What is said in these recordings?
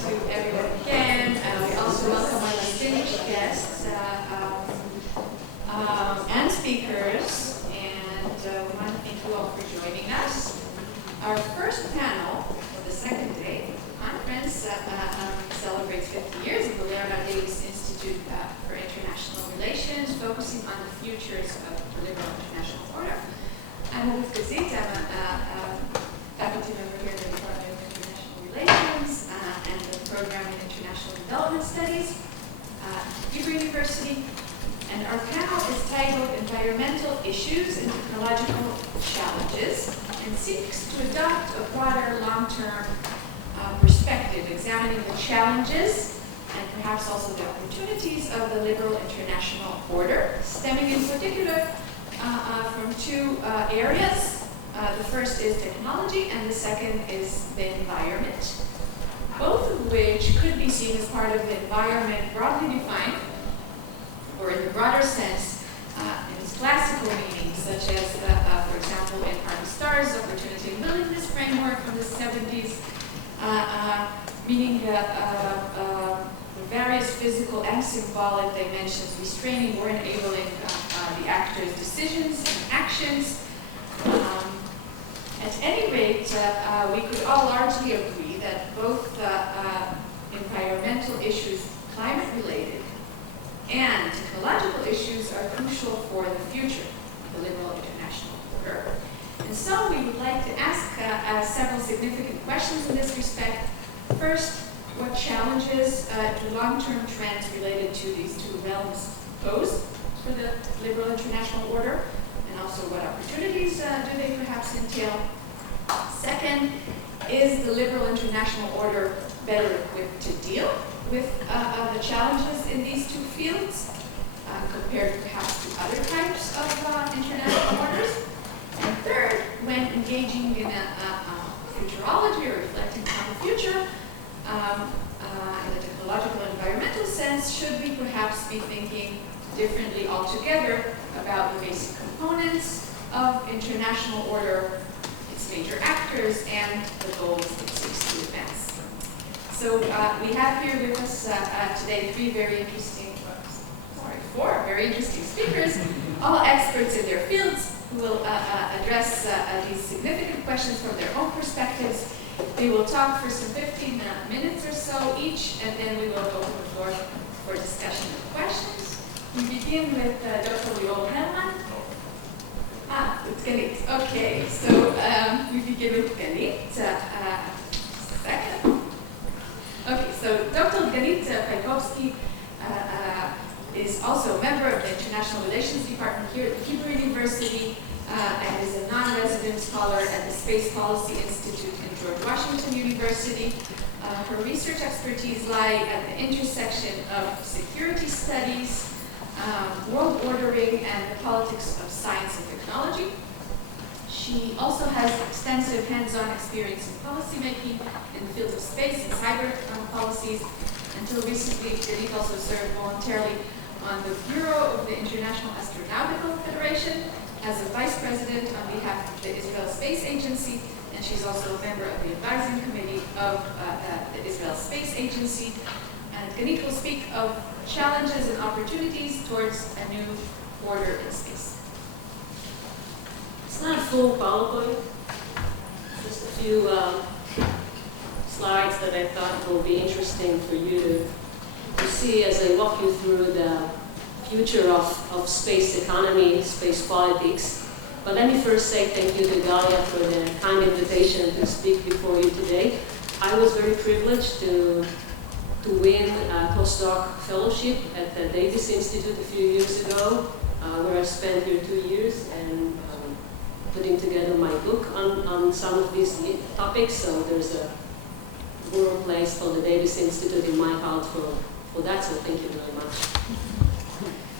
to everyone again. We also welcome our distinguished guests and speakers, and we want to thank you all for joining us. Our first panel for the second day of the conference celebrates 50 years of the Leonard Institute for International Relations, focusing on the futures of the liberal international order. I'm Ruth Gazit. I'm a faculty member here in the Department of International Relations and the Program in International Development Studies at Hebrew University. And our panel is titled Environmental Issues and Technological Challenges, and seeks to adopt a broader long-term perspective, examining the challenges and perhaps also the opportunities of the liberal international order, stemming in particular from two areas. The first is technology, and the second is the environment, both of which could be seen as part of the environment broadly defined, or in the broader sense, in its classical meaning, such as, for example, in Harvey Starr's Opportunity and Willingness framework from the 70s, meaning the various physical and symbolic dimensions restraining or enabling the actor's decisions and actions. At any rate, we could all largely agree that both environmental issues, climate-related, and technological issues are crucial for the future of the liberal international order. And so we would like to ask several significant questions in this respect. First, what challenges do long-term trends related to these two realms pose for the liberal international order? And also, what opportunities do they perhaps entail? Second, is the liberal international order better equipped to deal with the challenges in these two fields compared perhaps to other types of international orders? And third, when engaging in a futurology or reflecting on the future, in a technological and environmental sense, should we perhaps be thinking differently altogether about the basic components of international order, its major actors, and the goals it seeks to advance? So we have here with us today four very interesting speakers, all experts in their fields, who will address these significant questions from their own perspectives. We will talk for some 15 minutes or so each, and then we will open the floor for discussion and questions. We begin with Dr. Leonard. It's Ganit. Okay, so we begin with Ganit. Second. Okay, so Dr. Ganit Pajkovsky is also a member of the International Relations Department here at the Hebrew University and is a non-resident scholar at the Space Policy Institute in George Washington University. Her research expertise lie at the intersection of security studies, world ordering, and the politics of science and technology. She also has extensive hands-on experience in policymaking in the fields of space and cyber policies. Until recently, Ganit also served voluntarily on the Bureau of the International Astronautical Federation as a vice president on behalf of the Israel Space Agency, and she's also a member of the advising committee of the Israel Space Agency. And Ganit will speak of challenges and opportunities towards a new order in space. It's not a full PowerPoint, just a few slides that I thought will be interesting for you to see as I walk you through the future of space economy, space politics. But let me first say thank you to Galia for the kind invitation to speak before you today. I was very privileged to win a postdoc fellowship at the Davis Institute a few years ago, where I spent here 2 years and putting together my book on some of these topics. So there's a rural place called the Davis Institute in my heart for that, so thank you very much.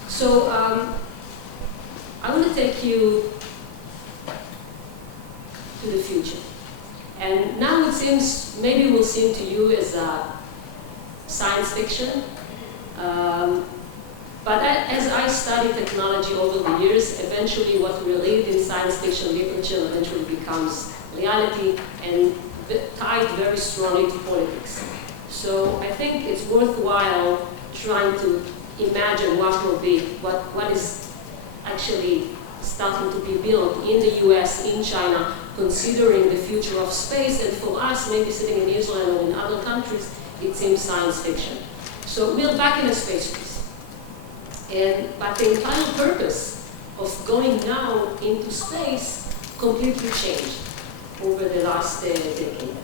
So I want to take you to the future. And now it seems, maybe will seem to you as a science fiction, but as I study technology over the years, eventually what we read in science fiction literature eventually becomes reality and tied very strongly to politics. So I think it's worthwhile trying to imagine what will be, what is actually starting to be built in the US, in China, considering the future of space. And for us, maybe sitting in Israel or in other countries, it seems science fiction. So we're back in a space race. But the entire purpose of going now into space completely changed over the last decade.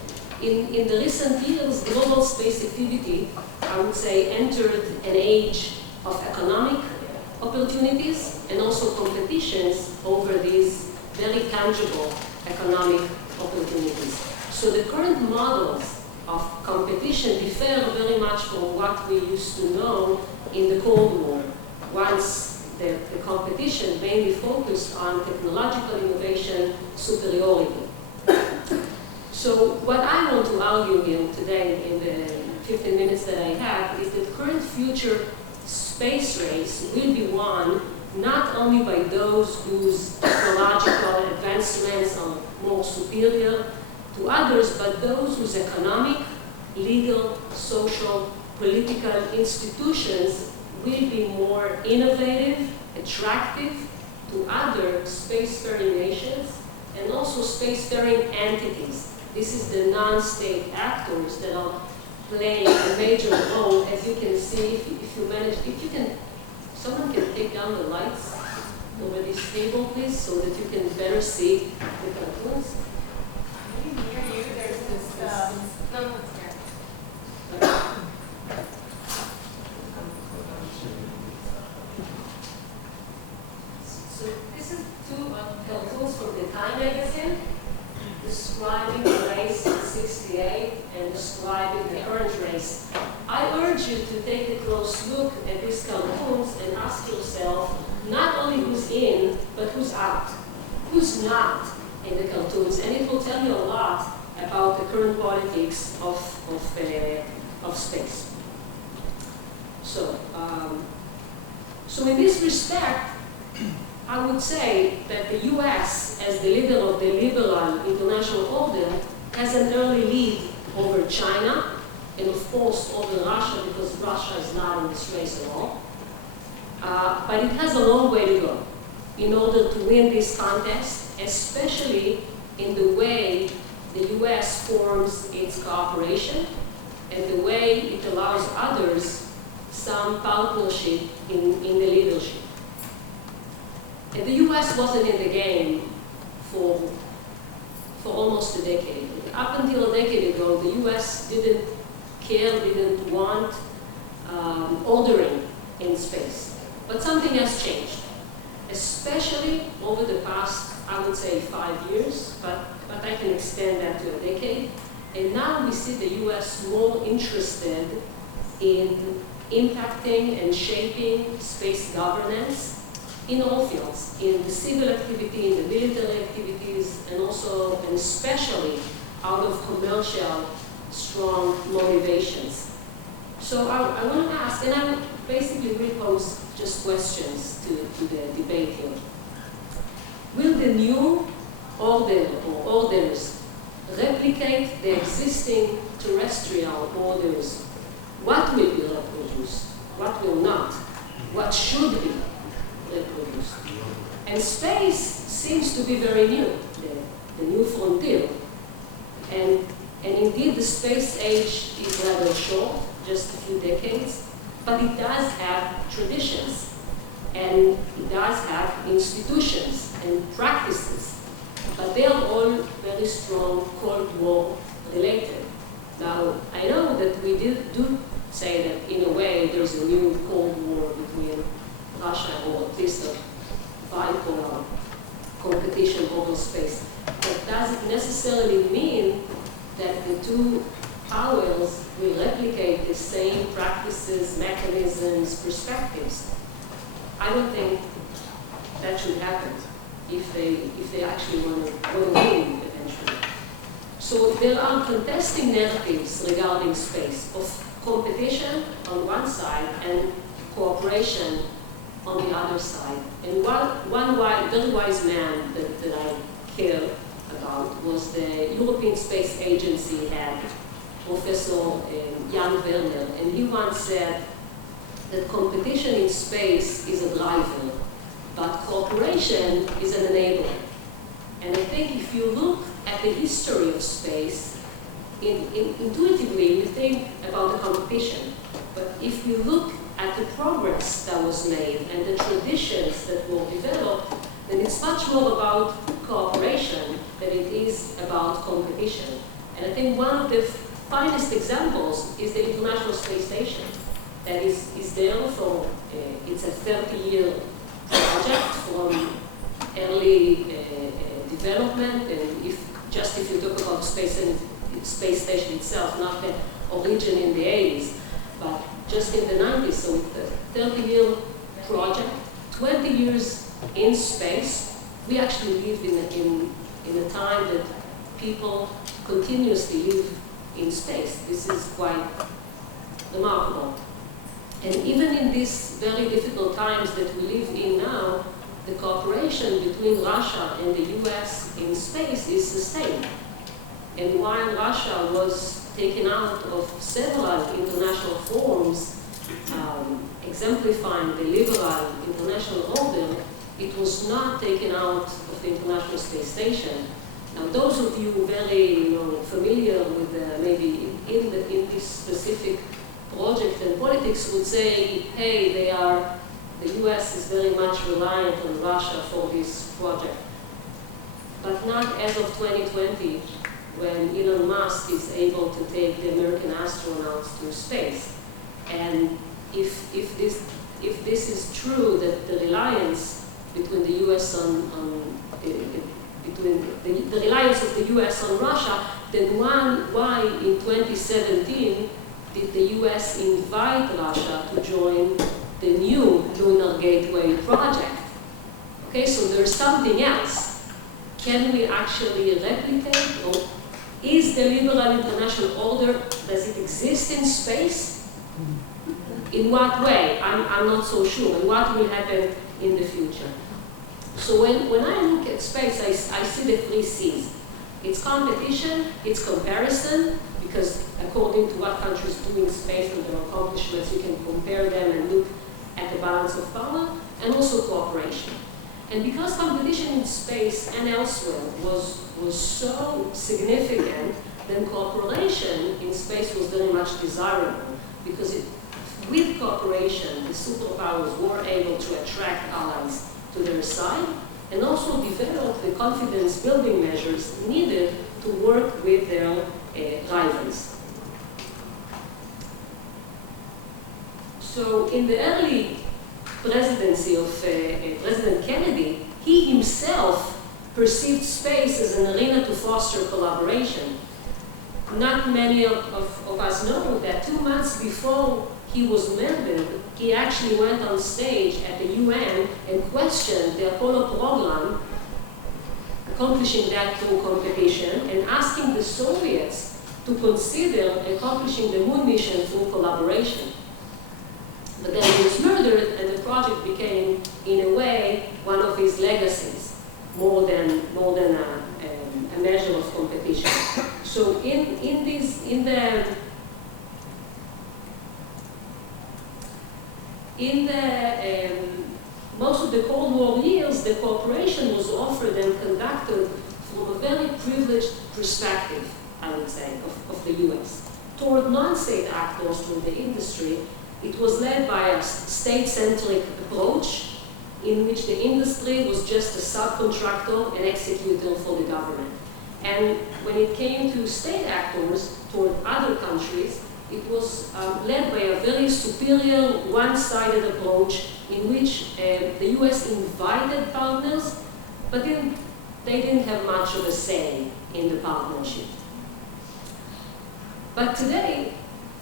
In the recent years, global space activity, I would say, entered an age of economic opportunities and also competitions over these very tangible economic opportunities. So the current models of competition differ very much from what we used to know in the Cold War, once the competition mainly focused on technological innovation superiority. So what I want to argue here today in the 15 minutes that I have is that current future space race will be won not only by those whose technological advancements are more superior to others, but those whose economic, legal, social, political institutions will be more innovative, attractive to other spacefaring nations and also spacefaring entities. This is the non-state actors that are playing a major role, as you can see, if you manage, if you can, someone can take down the lights over this table, please, so that you can better see the cartoons. Near you, there's this, no, it's here. So this is two cartoons from the Time magazine, describing the race in '68 and describing the current race. I urge you to take a close look at these cartoons and ask yourself not only who's in, but who's out, who's not in the cartoons, and it will tell you a lot about the current politics of space. So in this respect, I would say that the US, as the leader of the liberal international order, has an early lead over China, and of course over Russia, because Russia is not in this race at all. But it has a long way to go in order to win this contest, especially in the way the US forms its cooperation and the way it allows others some partnership in the leadership. And the US wasn't in the game for almost a decade. Up until a decade ago, the US didn't care, didn't want ordering in space. But something has changed, especially over the past, I would say, 5 years, but I can extend that to a decade. And now we see the US more interested in impacting and shaping space governance in all fields, in the civil activity, in the military activities, and also, and especially, out of commercial, strong motivations. So I want to ask, and I basically will pose just questions to the debate here. Will the new order or orders replicate the existing terrestrial orders? What will be reproduced? What will not? What should be reproduced? And space seems to be very new, the new frontier. And indeed, the space age is rather short, just a few decades, but it does have traditions, and it does have institutions and practices, but they are all very strong Cold War related. Now, I know that we do say that in a way there's a new Cold War between Russia, or at least a bipolar competition over space. But does it necessarily mean that the two powers will replicate the same practices, mechanisms, perspectives? I don't think that should happen if they actually want to win eventually. So there are contesting narratives regarding space of competition on one side and cooperation on the other side. And one very wise man that I care about was the European Space Agency head, Professor Jan Werner, and he once said that competition in space is a driver, but cooperation is an enabler. And I think if you look at the history of space, intuitively you think about the competition. But if you look at the progress that was made and the traditions that were developed, then it's much more about cooperation than it is about competition. And I think one of the finest examples is the International Space Station. That is there for, it's a 30-year project from early development, and if you talk about space and space station itself, not the origin in the 80s, but just in the 90s, so it's a 30-year project, 20 years in space. We actually live in a time that people continuously live in space. This is quite remarkable. And even in these very difficult times that we live in now, the cooperation between Russia and the US in space is sustained. And while Russia was taken out of several international forums, exemplifying the liberal international order, it was not taken out of the International Space Station. Now, those of you very familiar with maybe in this specific project and politics would say, hey, the US is very much reliant on Russia for this project. But not as of 2020, when Elon Musk is able to take the American astronauts to space. And if this is true, that the reliance between the US between the reliance of the US on Russia, then why in 2017 did the US invite Russia to join the new Lunar Gateway project? Okay, so there's something else. Can we actually replicate, or is the liberal international order, does it exist in space? In what way? I'm not so sure. And what will happen in the future? So when I look at space, I see the three C's. It's competition, it's comparison, because according to what countries do in space and their accomplishments, you can compare them and look at the balance of power, and also cooperation. And because competition in space and elsewhere was so significant, then cooperation in space was very much desirable, because with cooperation, the superpowers were able to attract allies to their side, and also develop the confidence-building measures needed to work with their rivals. So in the early presidency of President Kennedy, he himself perceived space as an arena to foster collaboration. Not many of us know that 2 months before he was murdered, he actually went on stage at the UN and questioned the Apollo program, accomplishing that through competition, and asking the Soviets to consider accomplishing the moon mission through collaboration. But then he was murdered, and the project became, in a way, one of his legacies, more than a measure of competition. So in the most of the Cold War years, the cooperation was offered and conducted from a very privileged perspective, I would say, of the US. Toward non-state actors, toward the industry, it was led by a state-centric approach in which the industry was just a subcontractor and executor for the government. And when it came to state actors toward other countries, it was led by a very superior, one-sided approach in which the US invited partners, but they didn't have much of a say in the partnership. But today,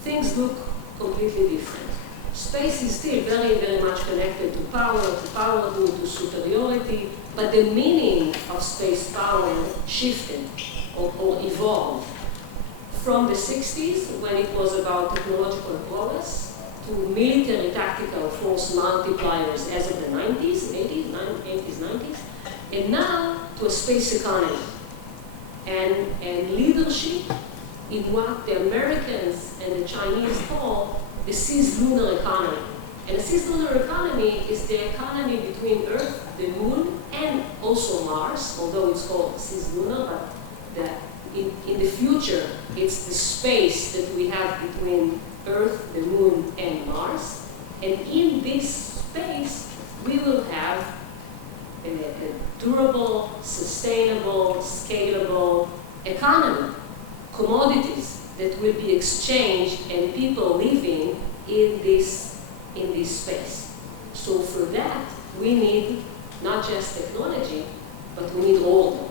things look completely different. Space is still very, very much connected to power to superiority, but the meaning of space power shifted or evolved. From the 60s, when it was about technological progress, to military tactical force multipliers as of the 90s, 80s, 90s, and now to a space economy and leadership in what the Americans and the Chinese call the cislunar economy. And the cislunar economy is the economy between Earth, the Moon, and also Mars, although it's called cislunar, but in the future, it's the space that we have between Earth, the Moon, and Mars. And in this space, we will have a durable, sustainable, scalable economy, commodities that will be exchanged and people living in this space. So for that, we need not just technology, but we need all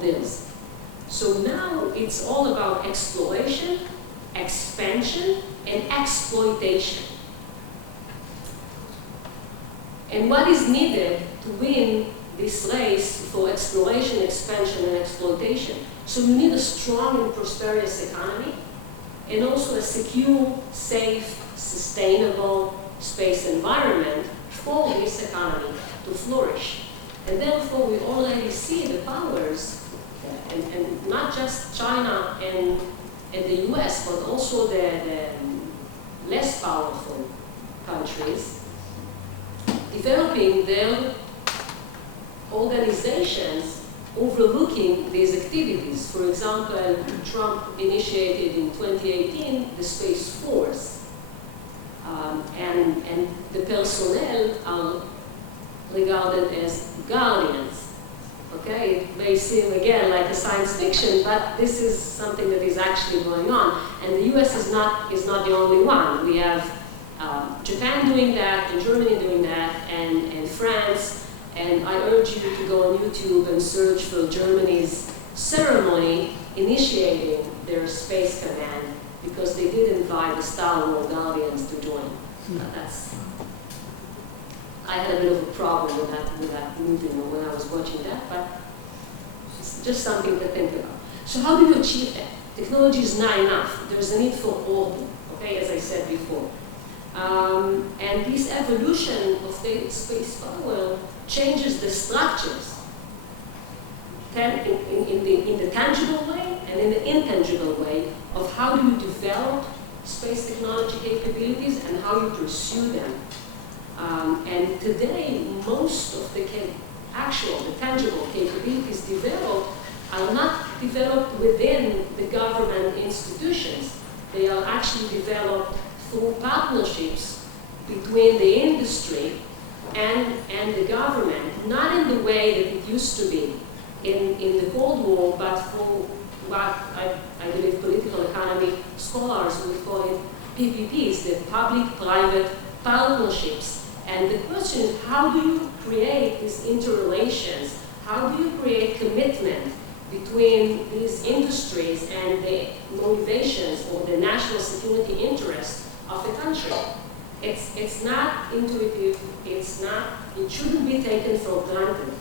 this. So now it's all about exploration, expansion, and exploitation. And what is needed to win this race for exploration, expansion, and exploitation? So you need a strong and prosperous economy, and also a secure, safe, sustainable space environment for this economy to flourish. And therefore, we already see the powers, and not just China and the US, but also the less powerful countries, developing their organizations overlooking these activities. For example, Trump initiated in 2018 the Space Force, and the personnel are regarded as guardians. Okay, it may seem again like a science fiction, but this is something that is actually going on. And the US is not the only one. We have Japan doing that, and Germany doing that, and France. And I urge you to go on YouTube and search for Germany's ceremony initiating their space command, because they did invite the Star Wars Guardians to join. I had a bit of a problem with that movie when I was watching that, but it's just something to think about. So how do you achieve that? Technology is not enough. There's a need for order, okay, as I said before. And this evolution of the space power changes the structures in the tangible way and in the intangible way of how do you develop space technology capabilities and how you pursue them. And today, most of the tangible capabilities developed are not developed within the government institutions. They are actually developed through partnerships between the industry and the government, not in the way that it used to be in the Cold War, but through what I believe political economy scholars would call it PPPs, the public-private partnerships. And the question is, how do you create these interrelations? How do you create commitment between these industries and the motivations or the national security interests of the country? It's not intuitive, it shouldn't be taken for granted.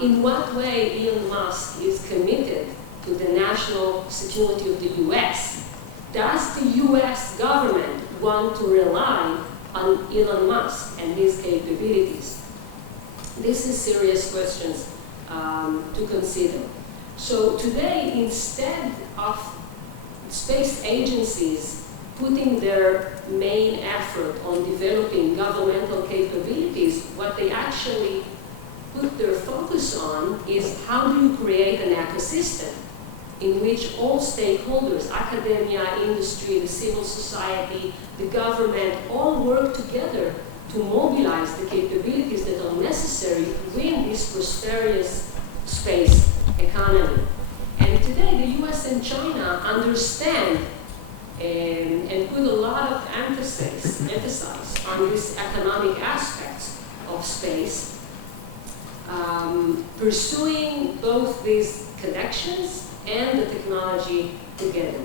In what way Elon Musk is committed to the national security of the US? Does the US government want to rely on Elon Musk and his capabilities? This is serious questions to consider. So today, instead of space agencies putting their main effort on developing governmental capabilities, what they actually put their focus on is how do you create an ecosystem in which all stakeholders, academia, industry, the civil society, the government, all work together to mobilize the capabilities that are necessary to win this prosperous space economy. And today, the US and China understand and put a lot of emphasis on these economic aspects of space, pursuing both these connections and the technology together.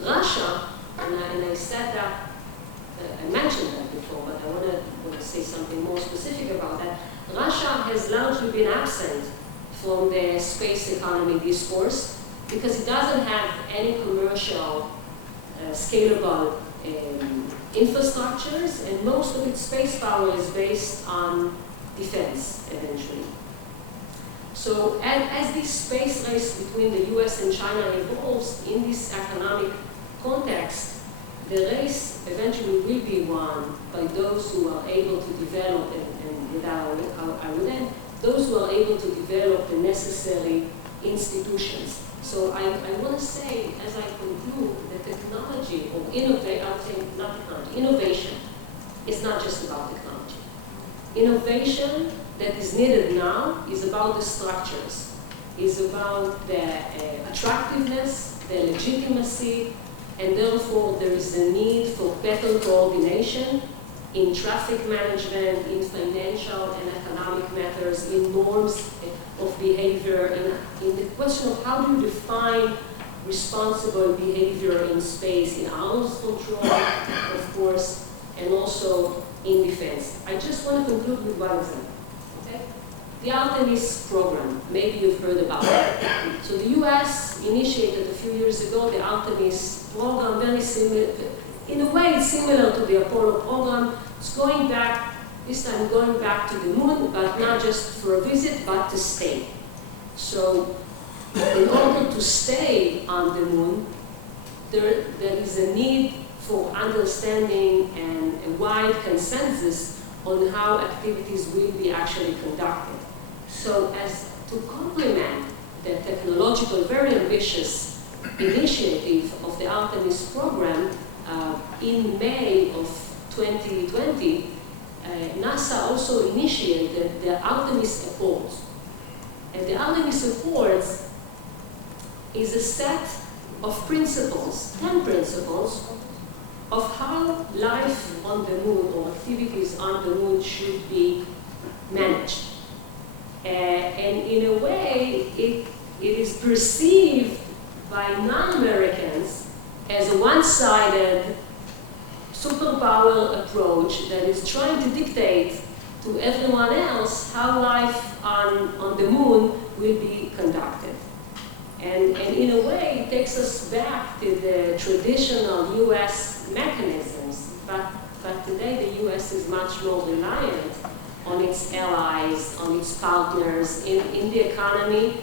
Russia, and I said that, I mentioned that before, but I want to say something more specific about that. Russia has largely been absent from the space economy discourse because it doesn't have any commercial scalable infrastructures, and most of its space power is based on defense, eventually. So as this space race between the US and China evolves in this economic context, the race eventually will be won by those who are able to develop, and with that I would end, those who are able to develop the necessary institutions. So I want to say, as I conclude, that technology, or innovation is not just about technology. Innovation that is needed now is about the structures, is about the attractiveness, the legitimacy, and therefore there is a need for better coordination in traffic management, in financial and economic matters, in norms of behavior, in the question of how do you define responsible behavior in space, in arms control, of course, and also in defense. I just want to conclude with one example. Okay? The Artemis program, maybe you've heard about it. So the US initiated a few years ago the Artemis program, very similar, in a way it's similar to the Apollo program. It's going back, this time going back to the moon, but not just for a visit, but to stay. So in order to stay on the moon, there is a need for understanding and a wide consensus on how activities will be actually conducted. So as to complement the technological, very ambitious initiative of the Artemis program, in May of 2020, NASA also initiated the Artemis Accords. And the Artemis Accords is a set of principles, 10 principles, of how life on the moon or activities on the moon should be managed. And in a way, it is perceived by non-Americans as a one-sided superpower approach that is trying to dictate to everyone else how life on the moon will be conducted. And in a way, it takes us back to the traditional US mechanisms, but today the US is much more reliant on its allies, on its partners in the economy,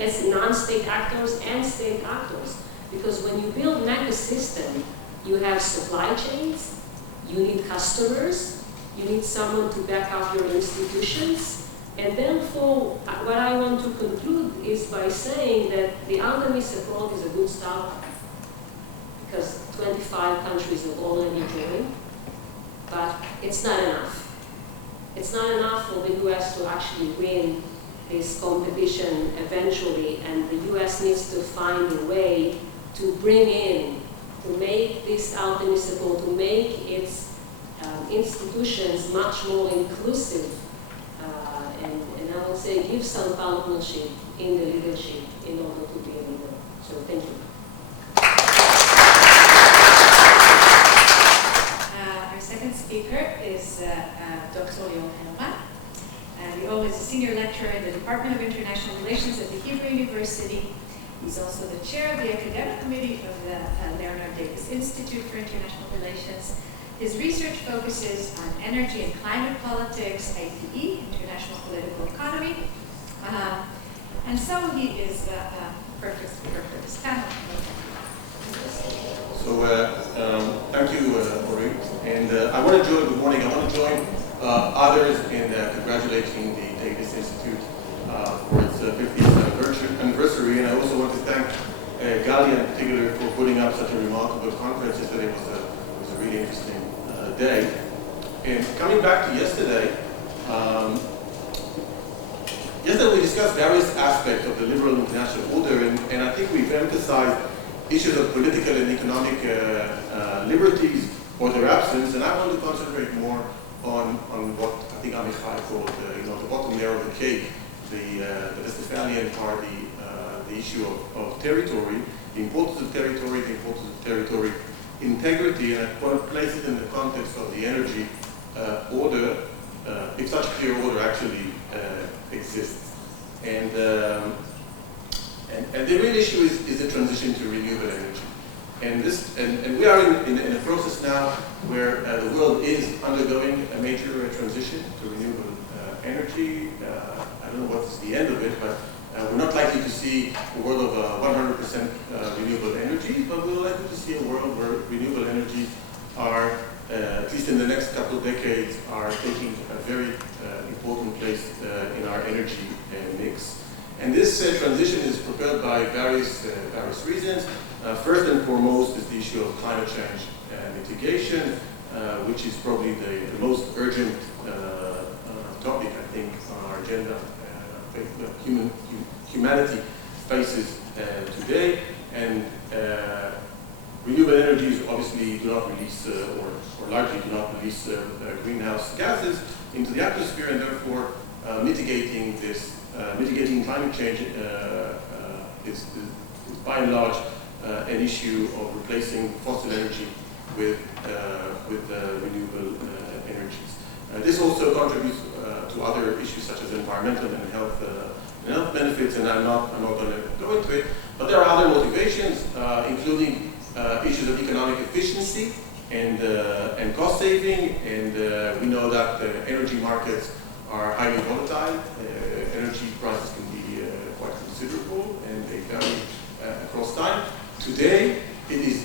as non-state actors and state actors. Because when you build an ecosystem, you have supply chains, you need customers, you need someone to back up your institutions, and therefore, what I want to conclude is by saying that the Artemis Accord is a good start, because 25 countries have already joined, but it's not enough. It's not enough for the US to actually win this competition eventually, and the US needs to find a way to bring in, to make this Artemis Accord, to make its institutions much more inclusive, and I would say give some partnership in the leadership in order to be a leader. So thank you. Our second speaker is Dr. Leonard. Leonard is a senior lecturer in the Department of International Relations at the Hebrew University. He's also the chair of the academic committee of the Leonard Davis Institute for International Relations. His research focuses on energy and climate politics, IPE, international political economy. And so he is a perfect speaker for this panel. So thank you, Ori. And I want to join, good morning, I want to join others in congratulating the Davis Institute for its 50th anniversary. And I also want to thank Galia in particular for putting up such a remarkable conference. Yesterday was a really interesting day. And coming back to yesterday, yesterday we discussed various aspects of the liberal international order, and I think we've emphasized issues of political and economic liberties or their absence, and I want to concentrate more on what I think Amichai called the bottom layer of the cake, the Westphalian part, the issue of territory, the importance of territory, the importance of territory integrity, and I want to place it in the context of the energy order, if such a clear order actually exists. And the real issue is the transition to renewable energy. And we are in a process now where the world is undergoing a major transition to renewable energy. I don't know what's the end of it, but we're not likely to see a world of 100% renewable energy, but we're likely to see a world where renewable energies are, at least in the next couple of decades, are taking a very important place in our energy mix. And this transition is propelled by various reasons. First and foremost is the issue of climate change mitigation, which is probably the most urgent topic, I think, on our agenda. Humanity faces today, and renewable energies obviously do not release, or largely do not release greenhouse gases into the atmosphere, and therefore mitigating climate change is by and large an issue of replacing fossil energy with renewable energies. This also contributes to other issues such as environmental and health benefits, and I'm not going to go into it. But there are other motivations, including issues of economic efficiency and cost saving. And we know that energy markets are highly volatile. Energy prices can be quite considerable, and they vary across time. Today, it is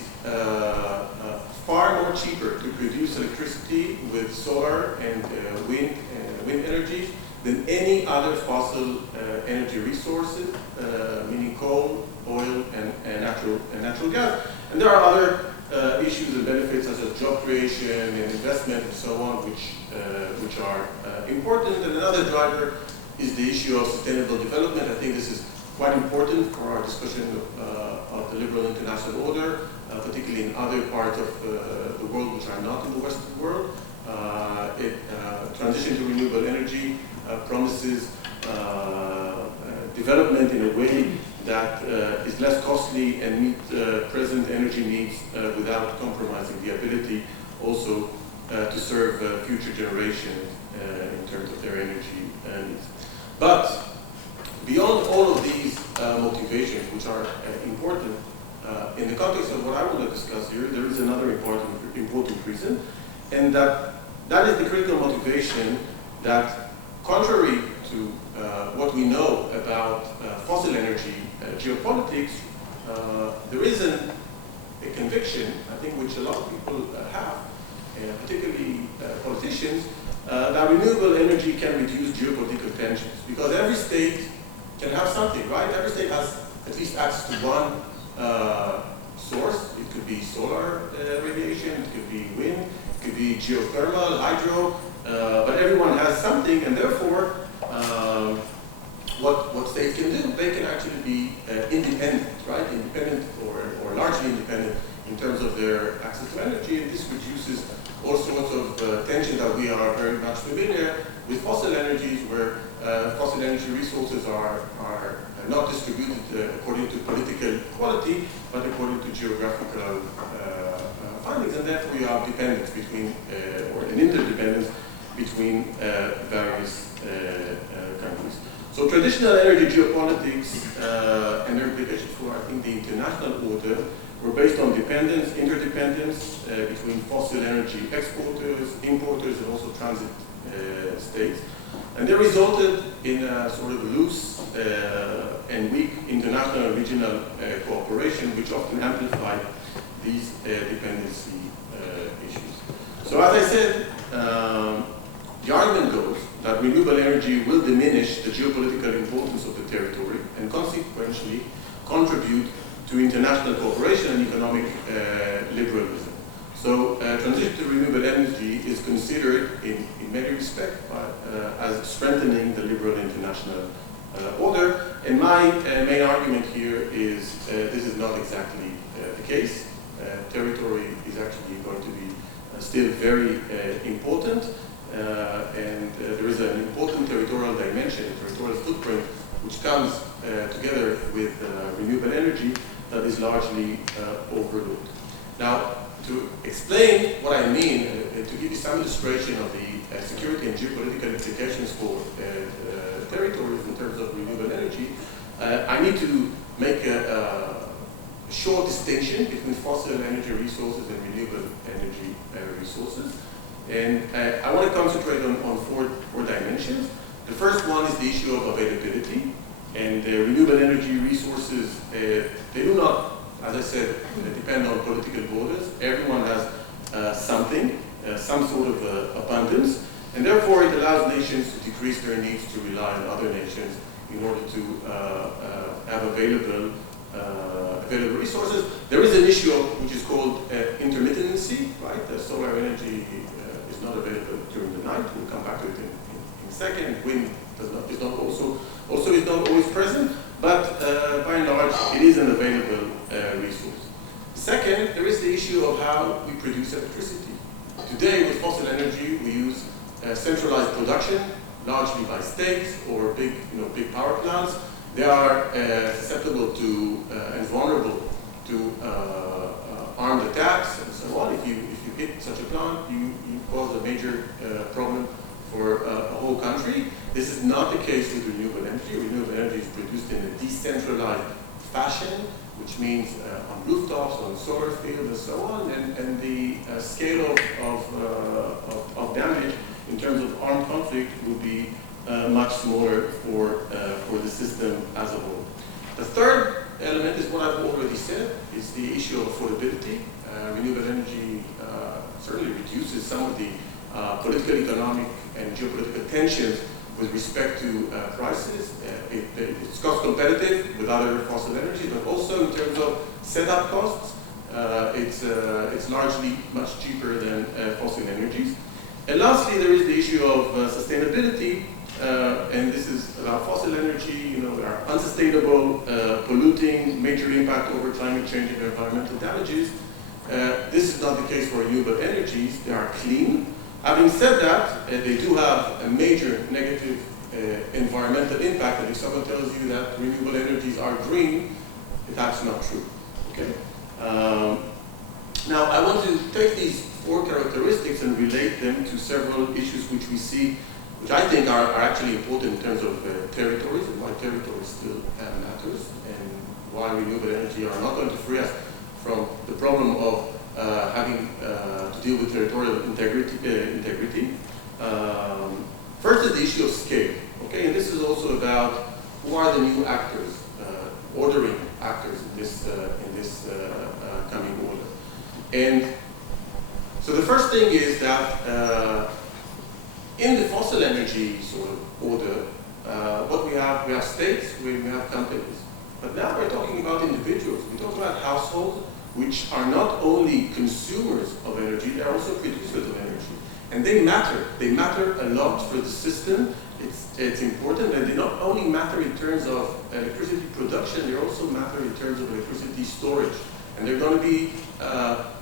far more cheaper to produce electricity with solar and wind energy than any other fossil energy resources, meaning coal, oil, and natural gas. And there are other issues and benefits such as job creation and investment and so on, which are important. And another driver is the issue of sustainable development. I think this is quite important for our discussion of the liberal international order, particularly in other parts of the world which are not in the Western world. Transition to renewable energy promises development in a way that is less costly and meet present energy needs without compromising the ability also to serve future generations in terms of their energy needs. But beyond all of these motivations, which are important, in the context of what I want to discuss here, there is another important reason, and that is the critical motivation that, contrary to what we know about fossil energy geopolitics, there is a conviction, I think, which a lot of people have, particularly politicians, that renewable energy can reduce geopolitical tensions, because every state can have something, right? Every state has at least access to one source. It could be solar radiation, it could be wind, it could be geothermal, hydro, but everyone has something, and therefore what states can do, they can actually be independent, right? Independent or largely independent in terms of their access to energy, and this reduces all sorts of tension that we are very much familiar with fossil energies, where fossil energy resources are not distributed according to political equality, but according to geographical findings, and therefore we have dependence between, or an interdependence between various countries. So traditional energy geopolitics and their implications for, I think, the international order were based on dependence, interdependence between fossil energy exporters, importers, and also transit states. And they resulted in a sort of loose and weak international and regional cooperation, which often amplified these dependency issues. So as I said, the argument goes that renewable energy will diminish the geopolitical importance of the territory and consequently contribute to international cooperation and economic liberalism. So transition to renewable energy is considered in many respects as strengthening the liberal international order. And my main argument here is this is not exactly the case. Territory is actually going to be still very important. And there is an important territorial dimension, territorial footprint, which comes together with renewable energy that is largely overlooked. Now, to explain what I mean, and to give you some illustration of the security and geopolitical implications for territories in terms of renewable energy, I need to make a short distinction between fossil energy resources and renewable energy resources. And I want to concentrate on four dimensions. The first one is the issue of availability. And renewable energy resources, they do not, as I said, depend on political borders. Everyone has something, some sort of abundance, and therefore it allows nations to decrease their needs to rely on other nations in order to have available resources. There is an issue which is called intermittency, right? The solar energy is not available during the night. We'll come back to it in a second. Wind is not always present, but by and large, it is an available resource. Second, there is the issue of how we produce electricity. Today, with fossil energy, we use centralized production, largely by states or big power plants. They are susceptible to and vulnerable to armed attacks and so on. If you hit such a plant, you cause a major problem for a whole country. This is not the case with renewable energy. Renewable energy is produced in a decentralized fashion, which means on rooftops, on solar fields, and so on. And the scale of damage in terms of armed conflict will be much smaller for the system as a whole. The third element is what I've already said, is the issue of affordability. Renewable energy certainly reduces some of the political, economic, and geopolitical tensions with respect to prices. It's cost competitive with other fossil energies, but also in terms of setup costs, it's largely much cheaper than fossil energies. And lastly, there is the issue of sustainability, and this is about fossil energy. They are unsustainable, polluting, major impact over climate change and environmental damages. This is not the case for renewable energies. They are clean. Having said that, they do have a major negative environmental impact, and if someone tells you that renewable energies are green, that's not true. Okay. Now, I want to take these four characteristics and relate them to several issues which we see, which I think are actually important in terms of territories and why territories still matters, and why renewable energy are not going to free us from the problem of having to deal with territorial integrity. First is the issue of scale. Okay, and this is also about who are the new actors, ordering actors in this coming order. And so the first thing is that in the fossil energy sort of order, what we have states, we have companies. But now we're talking about individuals. We talk about households, which are not only consumers of energy, they're also producers of energy. And they matter. They matter a lot for the system. It's important, and they not only matter in terms of electricity production, they also matter in terms of electricity storage. And they're going to be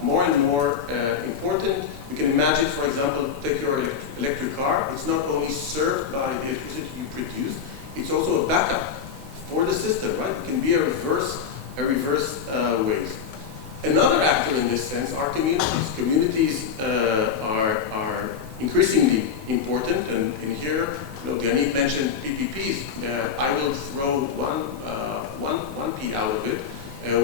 more and more important. You can imagine, for example, take your electric car. It's not only served by the electricity you produce, it's also a backup for the system, right? It can be a reverse ways. Another actor in this sense are communities. Communities are increasingly important, and here, Yannick mentioned PPPs. I will throw one P out of it.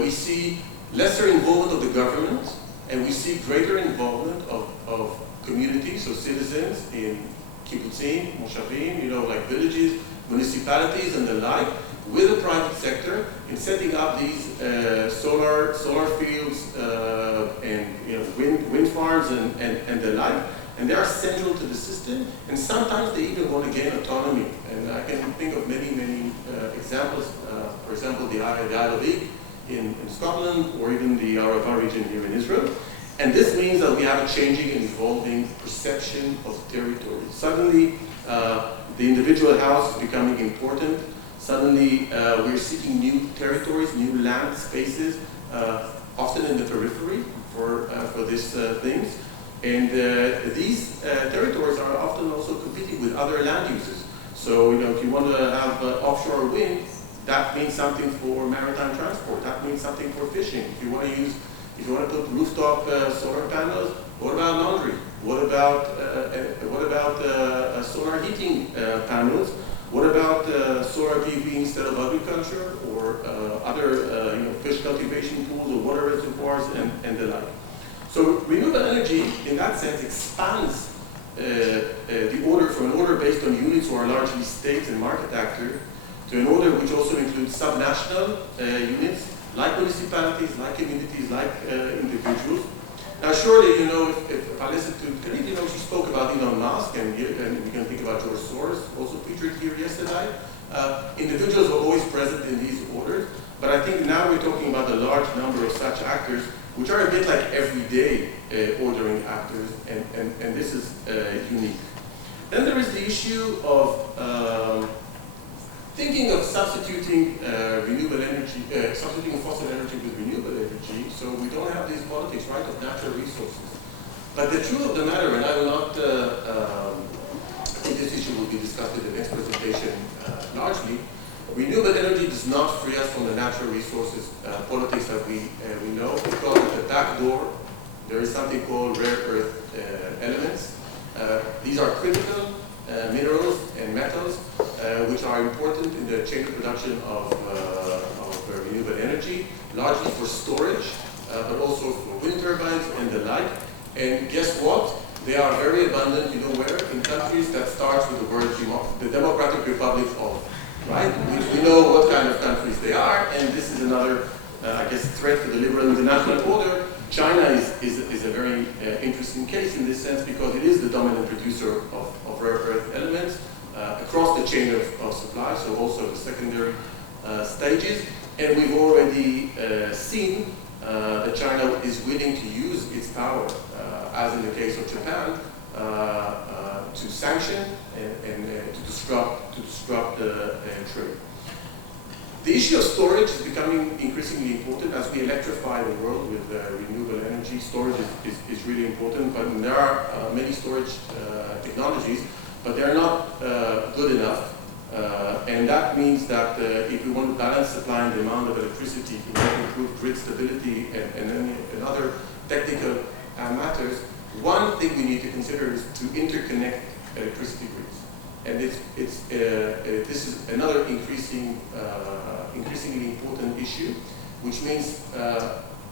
We see lesser involvement of the government, and we see greater involvement of communities, so citizens in kibbutzim, moshavim, like villages, municipalities, and the like, with the private sector in setting up these solar fields and wind farms and the like. And they are central to the system, and sometimes they even want to gain autonomy. And I can think of many examples. For example, the Isle of Wight in Scotland, or even the Arava region here in Israel. And this means that we have a changing and evolving perception of territory. Suddenly, the individual house is becoming important. Suddenly, we're seeking new territories, new land spaces, often in the periphery for these things. And these territories are often also competing with other land uses. So, if you want to have offshore wind, that means something for maritime transport. That means something for fishing. If you want to put rooftop solar panels, what about laundry? What about solar heating panels? What about solar PV instead of agriculture, or other fish cultivation pools or water reservoirs and the like? So renewable energy, in that sense, expands the order from an order based on units who are largely states and market actors to an order which also includes subnational units, like municipalities, like communities, like individuals. Now, surely, you know, if I listen to Khalid, you know, she spoke about Elon Musk, and we can think about George Soros, also featured here yesterday. Individuals are always present in these orders, but I think now we're talking about a large number of such actors, which are a bit like everyday ordering actors, and this is unique. Then there is the issue of thinking of substituting renewable energy, substituting fossil energy with renewable energy, so we don't have these politics, right, of natural resources. But the truth of the matter, and I will not, I think this issue will be discussed in the next presentation largely, renewable energy does not free us from the natural resources politics that we know. Because at the back door, there is something called rare earth elements. These are critical minerals and metals, which are important in the chain of production of renewable energy, largely for storage, but also for wind turbines and the like. And guess what? They are very abundant, you know where? In countries that starts with the word the Democratic Republic of, right? We know what kind of countries they are, and this is another, I guess, threat to the liberal international order. China is a very interesting case in this sense because it is the dominant producer of rare earth elements across the chain of supply, so also the secondary stages. And we've already seen that China is willing to use its power, as in the case of Japan, to sanction and to disrupt trade. The issue of storage is becoming increasingly important as we electrify the world with renewable energy. Storage is really important, but there are many storage technologies, but they're not good enough. And that means that if we want to balance supply and demand of electricity, if we want to improve grid stability and other technical matters, one thing we need to consider is to interconnect electricity grids. And this is another increasingly important issue, which means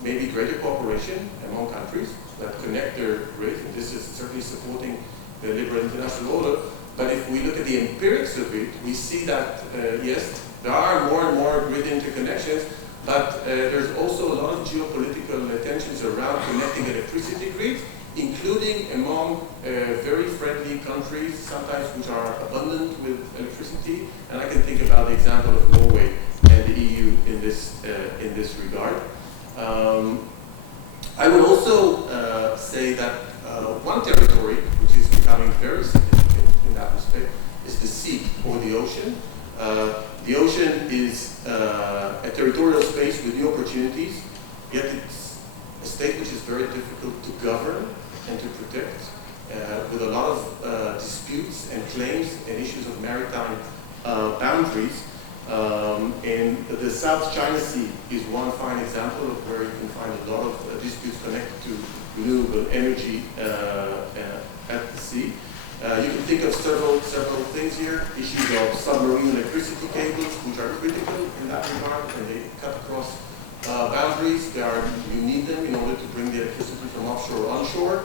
maybe greater cooperation among countries that connect their grids, and this is certainly supporting the liberal international order. But if we look at the empirics of it, we see that, yes, there are more and more grid interconnections, but there's also a lot of geopolitical tensions around connecting electricity grids, including among very friendly countries, sometimes which are abundant with electricity. And I can think about the example of Norway and the EU in this regard. I would also say that one territory which is becoming very significant in that respect is the sea or the ocean. The ocean is a territorial space with new opportunities, yet it's a state which is very difficult to govern and to protect, with a lot of disputes and claims and issues of maritime boundaries. And the South China Sea is one fine example of where you can find a lot of disputes connected to renewable energy at the sea. You can think of several things here. Issues of submarine electricity cables, which are critical in that regard, and they cut across boundaries. You need them in order to bring the electricity from offshore or onshore.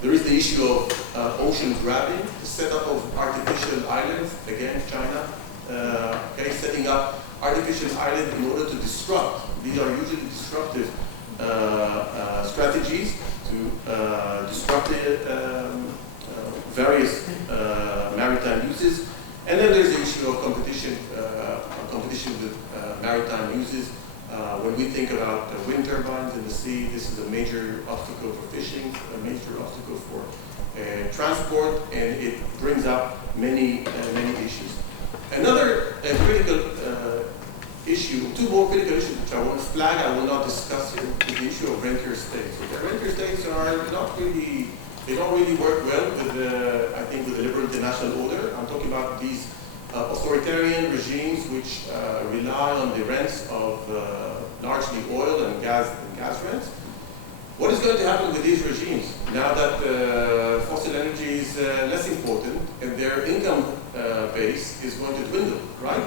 There is the issue of ocean grabbing, the setup of artificial islands. Again, China, setting up artificial islands in order to disrupt. These are usually disruptive strategies to disrupt the various maritime uses. And then there's the issue of competition with maritime uses. When we think about wind turbines in the sea, this is a major obstacle for fishing, a major obstacle for transport, and it brings up many issues. Another critical issue, two more critical issues which I want to flag, I will not discuss here, is the issue of rentier states. So the rentier states are not really, they don't really work well with, I think, with the liberal international order. I'm talking about these authoritarian regimes which rely on the rents of largely oil and gas rents. What is going to happen with these regimes now that fossil energy is less important and their income base is going to dwindle, right?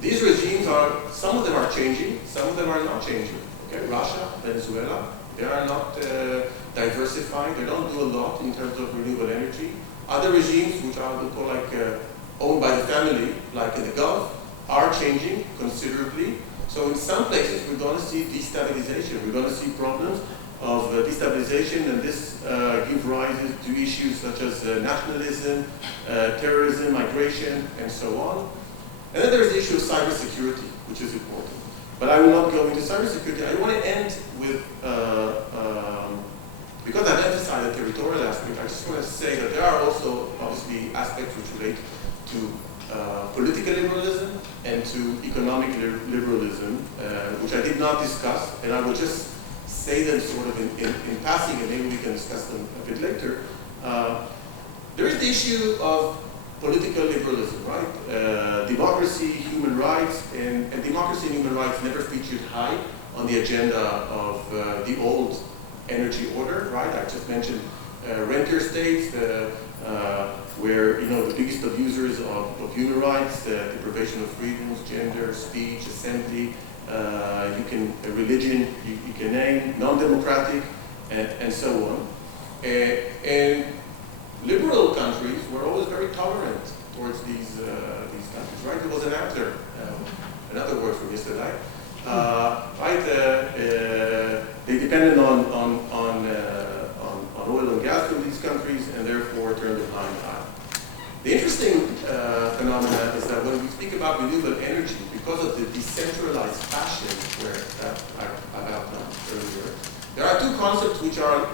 These regimes some of them are changing, some of them are not changing. Okay, Russia, Venezuela, They are not diversified. They don't do a lot in terms of renewable energy. Other regimes, which I would call like owned by the family, like in the Gulf, are changing considerably. So in some places, we're going to see destabilization. We're going to see problems of destabilization, and this gives rise to issues such as nationalism, terrorism, migration, and so on. And then there's the issue of cybersecurity, which is important. But I will not go into cybersecurity. I want to end with, because I've emphasized the territorial aspect, I just want to say that there are also obviously aspects which relate to political liberalism and to economic liberalism, which I did not discuss, and I will just say them sort of in passing, and maybe we can discuss them a bit later. There is the issue of political liberalism, right? Democracy, human rights, and democracy and human rights never featured high on the agenda of the old energy order, right? I just mentioned rentier states, where the biggest abusers of human rights, deprivation of freedoms, gender, speech, assembly, religion, you can name, non-democratic, and so on. And liberal countries were always very tolerant towards these countries, right? It was another word from yesterday, right? They depended on oil and gas from these countries, and therefore turned a blind eye. The interesting phenomenon is that when we speak about renewable energy, because of the decentralized fashion I've outlined earlier, there are two concepts which are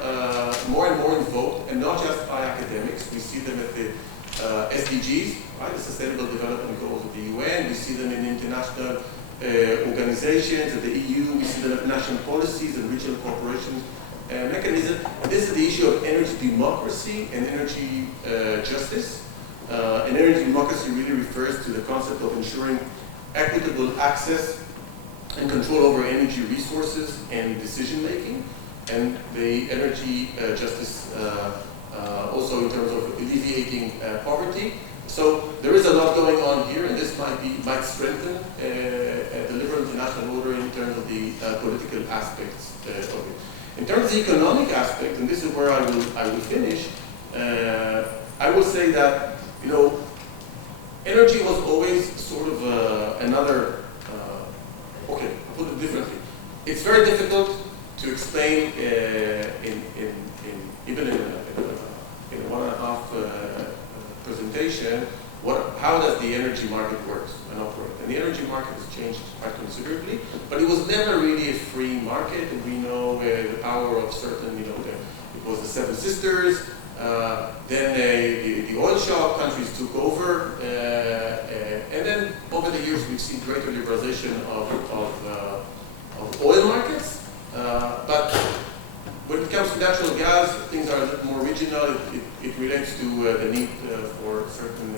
more and more invoked, and not just by academics. We see them at the SDGs, right, the Sustainable Development Goals of the UN. We see them in international organizations, at the EU. We see them at national policies and regional cooperation mechanisms. And this is the issue of energy democracy and energy justice. And energy democracy really refers to the concept of ensuring equitable access and control over energy resources and decision making, and the energy justice also in terms of alleviating poverty. So there is a lot going on here, and this might strengthen the liberal international order in terms of the political aspects of it. In terms of the economic aspect, and this is where I will finish, I will say that energy was always sort of another. Okay, I'll put it differently. It's very difficult to explain even in a 1.5 presentation how does the energy market works and operate. And the energy market has changed quite considerably, but it was never really a free market. And we know the power of certain, it was the Seven Sisters. Then the oil shale countries took over, and then over the years we've seen greater liberalization of oil markets. But when it comes to natural gas, things are a little more regional. It relates to the need for certain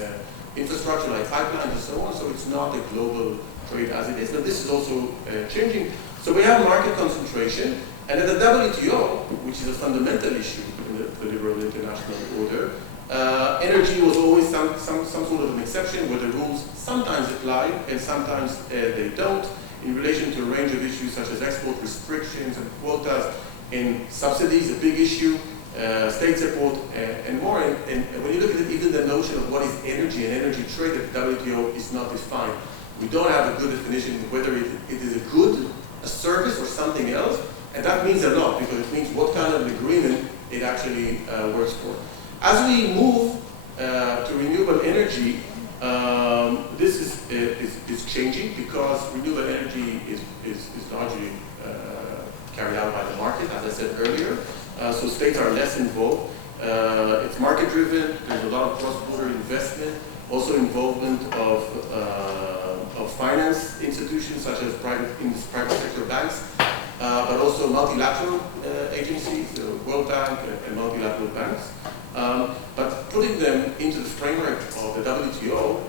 infrastructure like pipelines and so on. So it's not a global trade as it is, but this is also changing. So we have market concentration. And at the WTO, which is a fundamental issue in the liberal international order, energy was always some sort of an exception where the rules sometimes apply and sometimes they don't, in relation to a range of issues such as export restrictions and quotas and subsidies, a big issue, state support, and more. And when you look at it, even the notion of what is energy and energy trade at the WTO is not defined. We don't have a good definition of whether it is a good, a service, or something else. And that means a lot, because it means what kind of agreement it actually works for. As we move to renewable energy, this is changing, because renewable energy is largely carried out by the market, as I said earlier. So states are less involved. It's market-driven. There's a lot of cross-border investment, also involvement of finance institutions such as private sector banks. But also multilateral agencies, the World Bank and multilateral banks. But putting them into the framework of the WTO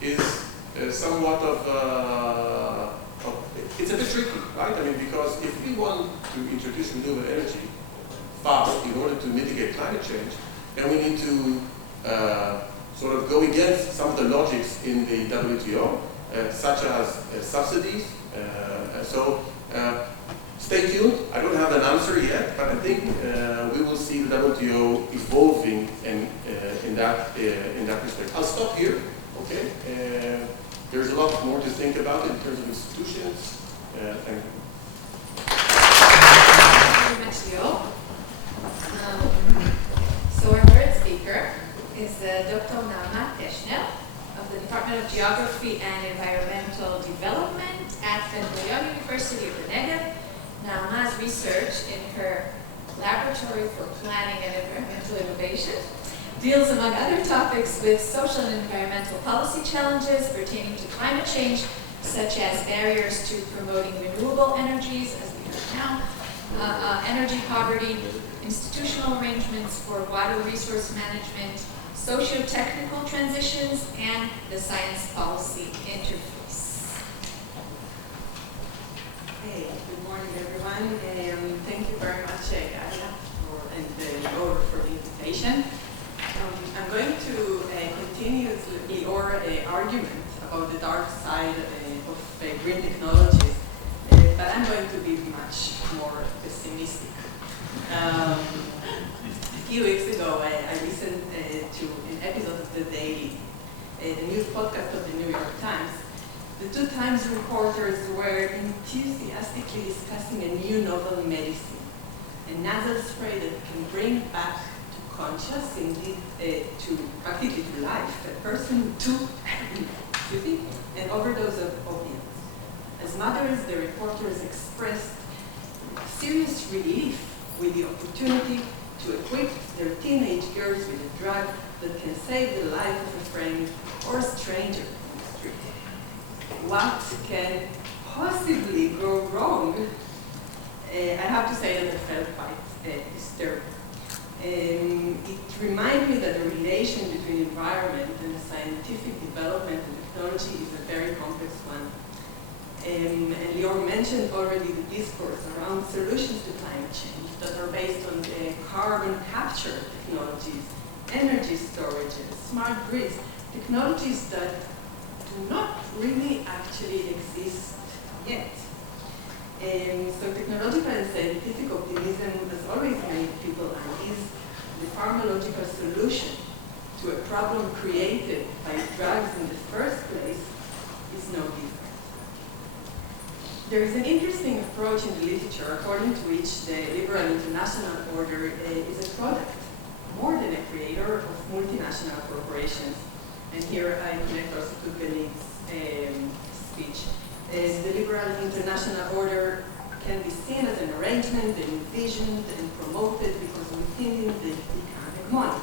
is somewhat it's a bit tricky, right? I mean, because if we want to introduce renewable energy fast in order to mitigate climate change, then we need to sort of go against some of the logics in the WTO, such as subsidies. Stay tuned. I don't have an answer yet, but I think we will see the WTO evolving in that respect. I'll stop here. Okay. There's a lot more to think about in terms of institutions. Thank you. Thank you, Matteo. So our third speaker is Dr. Naama Teshnel of the Department of Geography and Environmental Development at Ben-Gurion University of the Negev. Naama's research in her Laboratory for Planning and Environmental Innovation deals, among other topics, with social and environmental policy challenges pertaining to climate change, such as barriers to promoting renewable energies, as we heard now, energy poverty, institutional arrangements for water resource management, socio-technical transitions, and the science policy interface. Hey, good morning, everyone. Thank you very much, Gaia, and Leonard for the invitation. I'm going to continue Leonard's argument about the dark side of green technologies, but I'm going to be much more pessimistic. A few weeks ago, I listened to an episode of The Daily, the news podcast of the New York Times. The two Times reporters were enthusiastically discussing a new novel medicine, a nasal spray that can bring back to conscious, indeed to practically to life, a person who took an overdose of opiates. As mothers, the reporters expressed serious relief with the opportunity to equip their teenage girls with a drug that can save the life of a friend or a stranger on the street. What can possibly go wrong? I have to say that I felt quite disturbed. It reminded me that the relation between environment and scientific development and technology is a very complex one. And Leon mentioned already the discourse around solutions to climate change that are based on carbon capture technologies, energy storage, smart grids, technologies that do not really actually exist yet. So technological and scientific optimism has always made people uneasy. The pharmacological solution to a problem created by drugs in the first place is no different. There is an interesting approach in the literature according to which the liberal international order is a product, more than a creator of multinational corporations. And here I connect also to Benit's speech. The liberal international order can be seen as an arrangement envisioned and promoted because within it the economic model.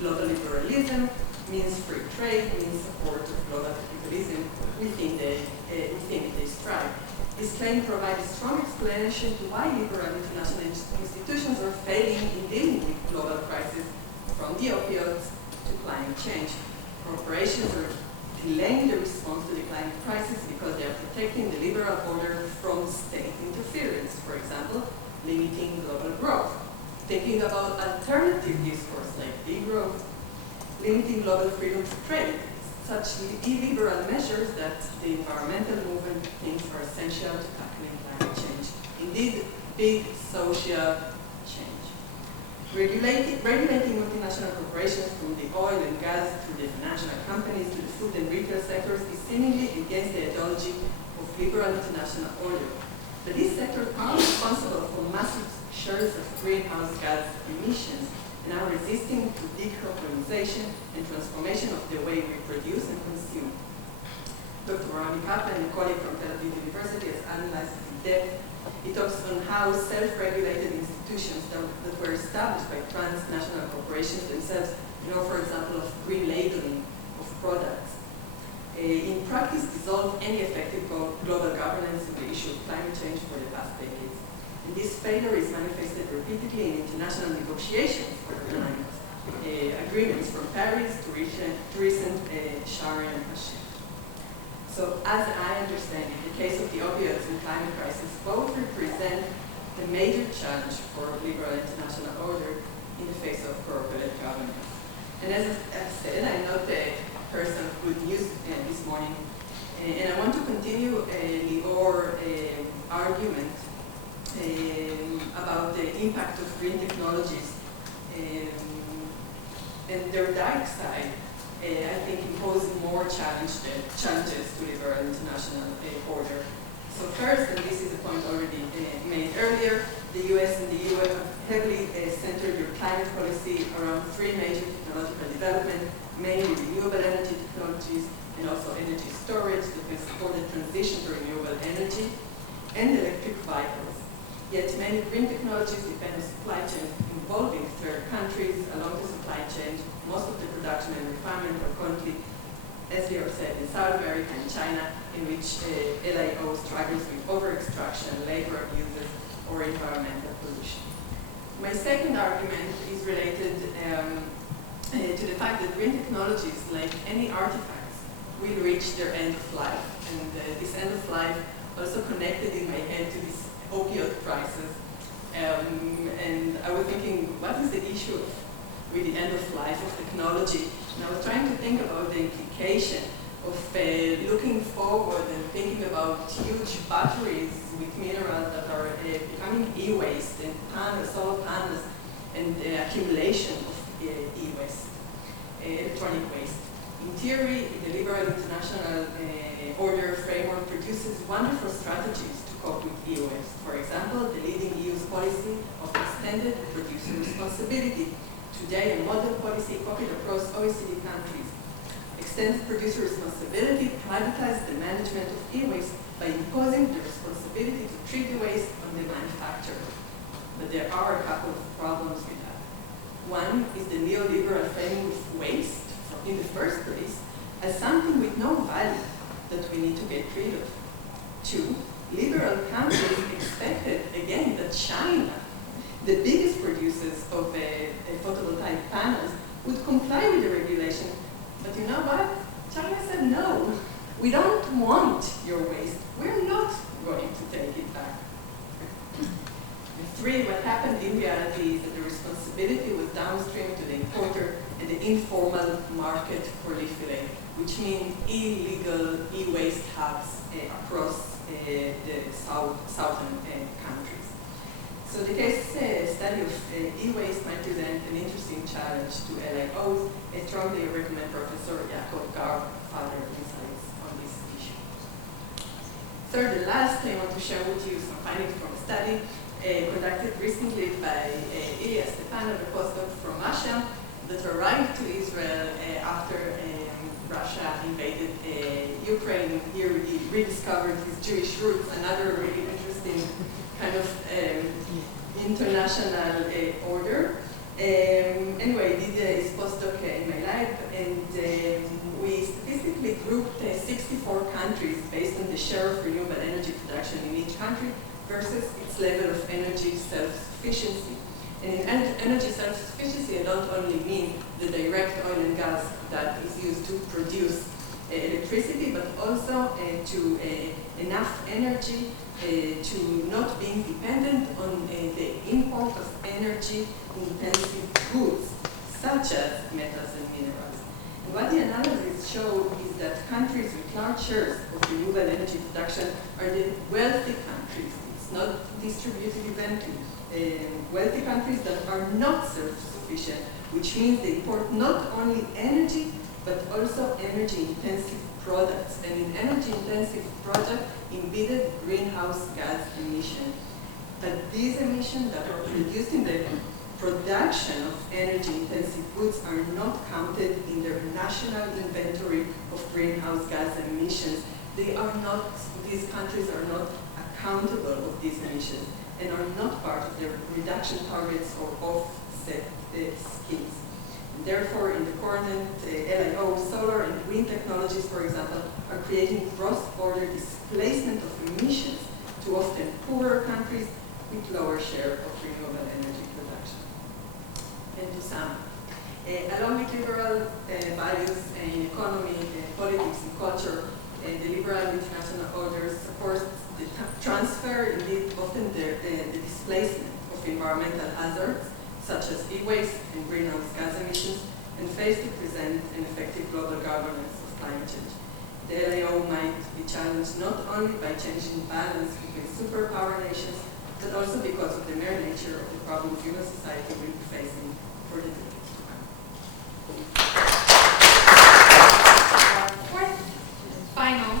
Global liberalism means free trade, means support of global capitalism within they strive. This claim provides a strong explanation to why liberal international institutions are failing in dealing with global crises, from the opioids to climate change. Corporations are delaying the response to the climate crisis because they are protecting the liberal order from state interference, for example, limiting global growth, thinking about alternative discourse like degrowth, limiting global freedom to trade, such illiberal measures that the environmental movement thinks are essential to tackling climate change. Indeed, big social change. Regulating multinational corporations from the oil and gas to the financial companies to the food and retail sectors is seemingly against the ideology of liberal international order. But these sectors are responsible for massive shares of greenhouse gas emissions and are resisting to decarbonization and transformation of the way we produce and consume. Dr. Rami Kaplan, a colleague from Tel Aviv University, has analyzed it in depth. He talks on how self-regulated institutions that were established by transnational corporations themselves, for example, of green labeling of products, in practice dissolve any effective global governance of the issue of climate change for the past decades. And this failure is manifested repeatedly in international negotiations for climate agreements from Paris to recent Sharm el-Sheikh. So as I understand it, the case of the opioids and climate crisis both represent the major challenge for liberal international order in the face of corporate governance. And as I said, I'm not a person of good news this morning, and I want to continue Lior's argument about the impact of green technologies and their dark side, I think impose more challenges to liberal international order. So first, and this is a point already made earlier, the US and the EU have heavily centered their climate policy around three major technological developments, mainly renewable energy technologies and also energy storage that can support the transition to renewable energy and electric vehicles. Yet many green technologies depend on supply chains involving third countries along the supply chain. Most of the production and refinement are currently, as Leo said, in South America and China, in which LIO struggles with over-extraction, labor abuses, or environmental pollution. My second argument is related to the fact that green technologies, like any artifacts, will reach their end of life. And this end of life also connected in my head to this opioid crisis. And I was thinking, what is the issue with the end of life of technology? And I was trying to think about the implication of looking forward and thinking about huge batteries with minerals that are becoming e-waste and panels, solar panels, and accumulation of e-waste, electronic waste. In theory, the liberal international order framework produces wonderful strategies to cope with e-waste. For example, the leading EU's policy of extended producer responsibility. Today, a model policy copied across OECD countries. Extended producer responsibility privatizes the management of e-waste by imposing the responsibility to treat the waste on the manufacturer. But there are a couple of problems with that. One is the neoliberal framing of waste in the first place as something with no value that we need to get rid of. Two, liberal countries expected, again, that China, the biggest producers of photovoltaic panels, would comply with the regulation. But you know what? China said, no, we don't want your waste. We're not going to take it back. And three, what happened in reality is that the responsibility was downstream to the importer and the informal market for leaf fillet, which means illegal e-waste hubs across the southern countries. So the case study of e-waste might present an interesting challenge to LIOs. I strongly recommend Professor Jakob Garb further insights on this issue. Third and last, I want to share with you some findings from a study conducted recently by Ilya Stepanov, a postdoc from Russia, that arrived to Israel after Russia invaded Ukraine. Here he rediscovered his Jewish roots, another really interesting kind of international order. Anyway, he did his postdoc in my lab, and we statistically grouped 64 countries based on the share of renewable energy production in each country versus its level of energy self-sufficiency. And in energy self-sufficiency, I don't only mean the direct oil and gas that is used to produce electricity, but also to enough energy to not being dependent on the import of energy-intensive goods, such as metals and minerals. And what the analysis showed is that countries with large shares of renewable energy production are the wealthy countries. It's not distributed evenly. Wealthy countries that are not self-sufficient, which means they import not only energy, but also energy-intensive products. And in energy-intensive products, embedded greenhouse gas emissions. But these emissions that are produced in the production of energy-intensive goods are not counted in their national inventory of greenhouse gas emissions. They are not, these countries are not accountable of these emissions and are not part of their reduction targets or offset schemes. And therefore, in the current LIO, solar and wind technologies, for example, are creating cross-border displacement of emissions to often poorer countries with lower share of renewable energy production. And to sum, along with liberal values in economy, politics, and culture, the liberal international order supports the transfer, indeed often the displacement of environmental hazards, such as e-waste and greenhouse gas emissions, and fails to present an effective global governance of climate change. The LIO might be challenged not only by changing balance between superpower nations, but also because of the mere nature of the problems human society will be facing for the decades to come. Our fourth and final,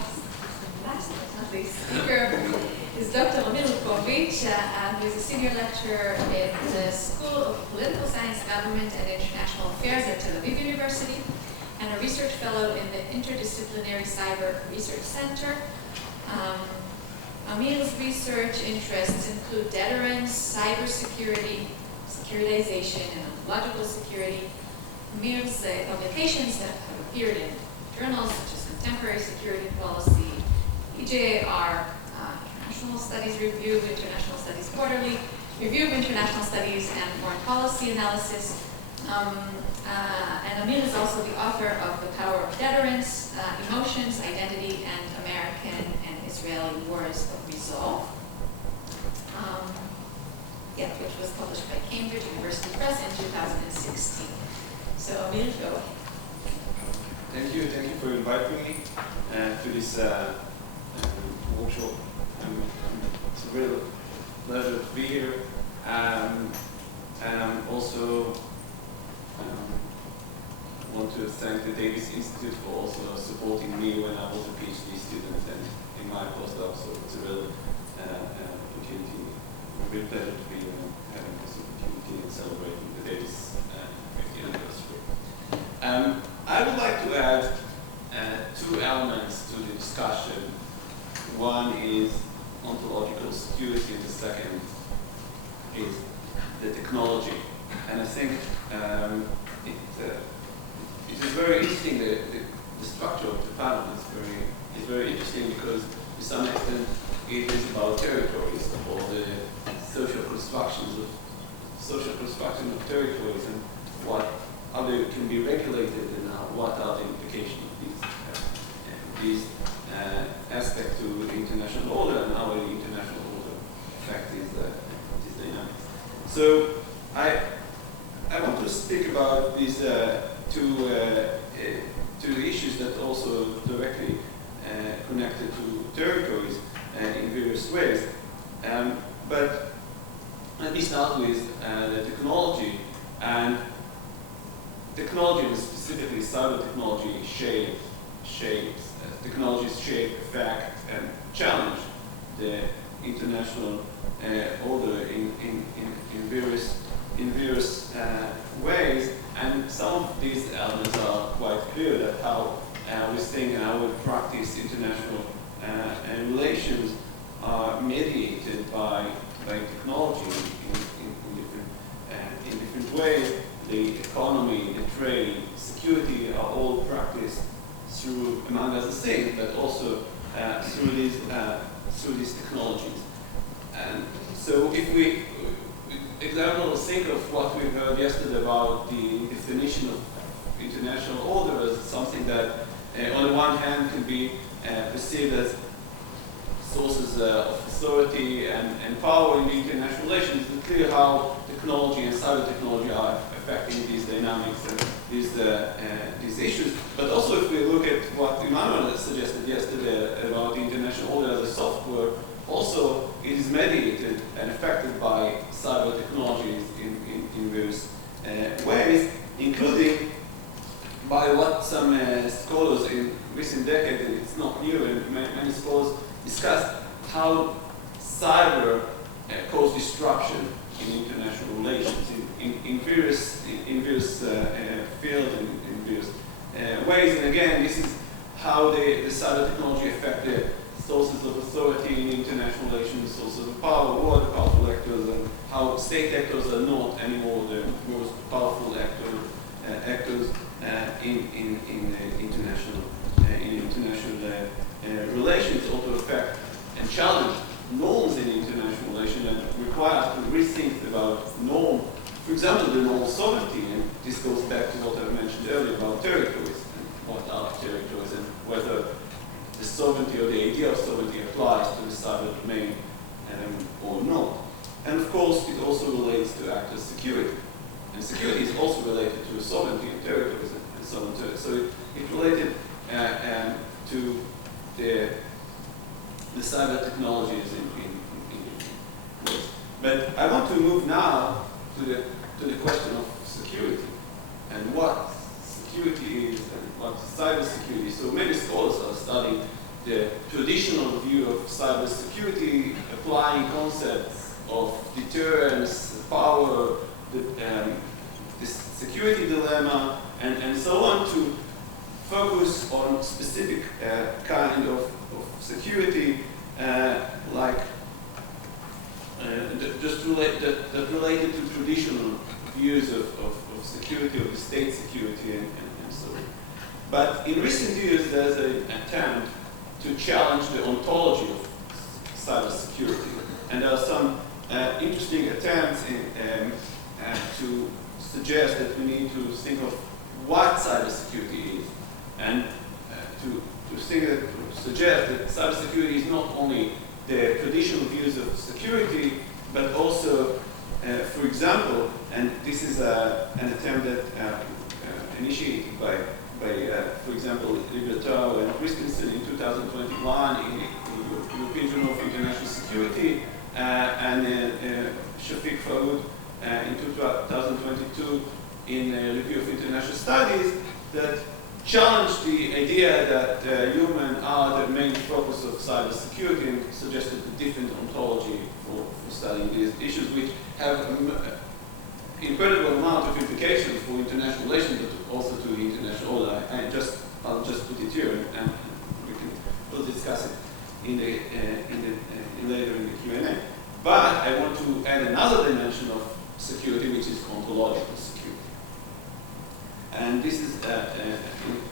last but not least, speaker is Dr. Amir who is a senior lecturer in the School of Political Science, Government, and International Affairs at Tel Aviv University, and a research fellow in the Interdisciplinary Cyber Research Center. Amir's research interests include deterrence, cybersecurity, securitization, and ontological security. Amir's publications have appeared in journals such as Contemporary Security Policy, EJAR, International Studies Review, International Studies Quarterly, Review of International Studies, and Foreign Policy Analysis. And Amir is also the author of The Power of Deterrence, Emotions, Identity, and American and Israeli Wars of Resolve, which was published by Cambridge University Press in 2016. So Amir, go ahead. Thank you for inviting me to this workshop. It's a real pleasure to be here. And also want to thank the Davis Institute for also supporting me when I was a PhD student and in my postdoc. So it's a real opportunity, a real pleasure to be having this opportunity and celebrating the Davis 50th anniversary. I would like to add two elements to the discussion. One is ontological security, and the second is the technology. And I think it is very interesting. The structure of the panel is very interesting because, to some extent, it is about territories or the social construction of territories and what other can be regulated and what are the implications of these aspects to the international order and how the international order affects these dynamics. So I want to speak about these two issues that also directly connected to territories in various ways. But let me start with the technology. And technology, and specifically cyber technology, technologies shape, affect, and challenge the international order in various ways. And some of these elements are quite clear, that how we think and how we practice international relations are mediated by technology in different ways. The economy, the trade, security are all practiced through, among other things, but also through these technologies. And so if we example, think of what we heard yesterday about the definition of international order as something that, on the one hand, can be perceived as sources of authority and power in the international relations. It's clear how technology and cyber technology are affecting these dynamics and these issues. But also, if we look at what Emmanuel suggested yesterday about the international order as a software, also it is mediated and affected by cyber technologies in various ways, including by what some scholars in recent decades, and it's not new, and many scholars discussed how cyber causes disruption in international relations in various fields and in various ways. And again, this is how the cyber technology affect the sources of authority in international relations, sources of power, who are the powerful actors, and how state actors are not anymore the most powerful actors in international relations, also affect and challenge norms in international relations and require us to rethink about norm. For example, the norm of sovereignty, and this goes back to what I mentioned earlier about territories and what are territories and whether the sovereignty or the idea of sovereignty applies to the cyber domain or not. And of course, it also relates to actors' security. And security is also related to sovereignty and territories and so on. So it related to the cyber technologies in ways. But I want to move now to the question of security and what security is and what cybersecurity is. So many scholars are studying the traditional view of cybersecurity, applying concepts of deterrence, power, the security dilemma, and so on to focus on specific kind of security, like just related to traditional views of security, of the state security, and so on. But in recent years, there's an attempt to challenge the ontology of cybersecurity. And there are some interesting attempts to suggest that we need to think of what cybersecurity is, and to suggest that cybersecurity is not only the traditional views of security, but also, for example, and this is an attempt that initiated by for example, Leonard and Christensen in 2021 in the European Journal of International Security, and Shafiq Faoud in 2022 in a Review of International Studies, that challenged the idea that humans are the main focus of cybersecurity and suggested a different ontology for studying these issues, which have incredible amount of implications for international relations, but also to the international order. I'll just put it here, and we'll discuss it later in the Q&A. But I want to add another dimension of security, which is ontological security. And this is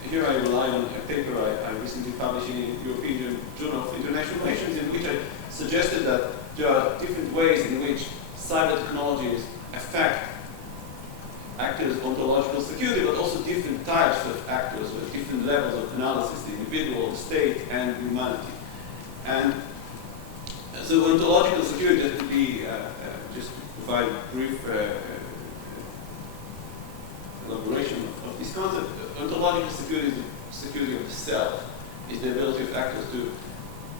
here I rely on a paper I recently published in the European Journal of International Relations, in which I suggested that there are different ways in which cyber technologies affect actors' ontological security, but also different types of actors with different levels of analysis, the individual, the state, and humanity. And so ontological security, just to be, just to provide a brief elaboration of this concept, ontological security is the security of the self, is the ability of actors to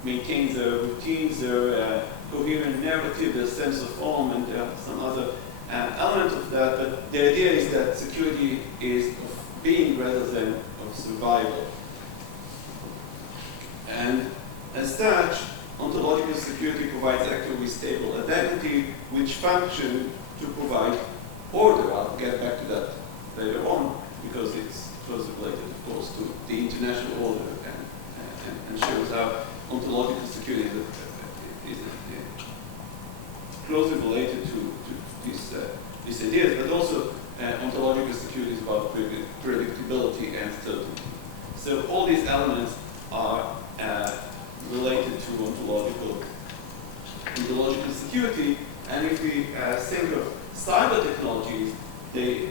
maintain their routines, their coherent narrative, their sense of form, and some other element of that, but the idea is that security is of being rather than of survival. And as such, ontological security provides actors with stable identity, which function to provide order. I'll get back to that later on, because it's closely related, of course, to the international order, and shows how ontological security is closely related to these ideas, but also ontological security is about predictability and certainty. So all these elements are related to ontological security, and if we think of cyber technologies, they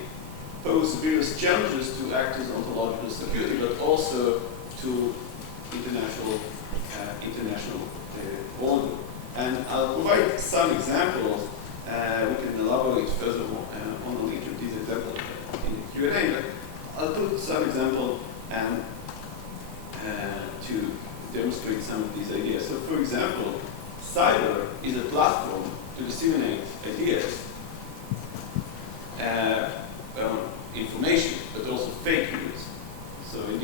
pose various challenges to actors' ontological security, but also to international order. And I'll provide some examples. We can elaborate further on each of these examples in the Q&A, but I'll put some examples to demonstrate some of these ideas. So, for example, cyber is a platform to disseminate ideas, information, but also fake news. So, in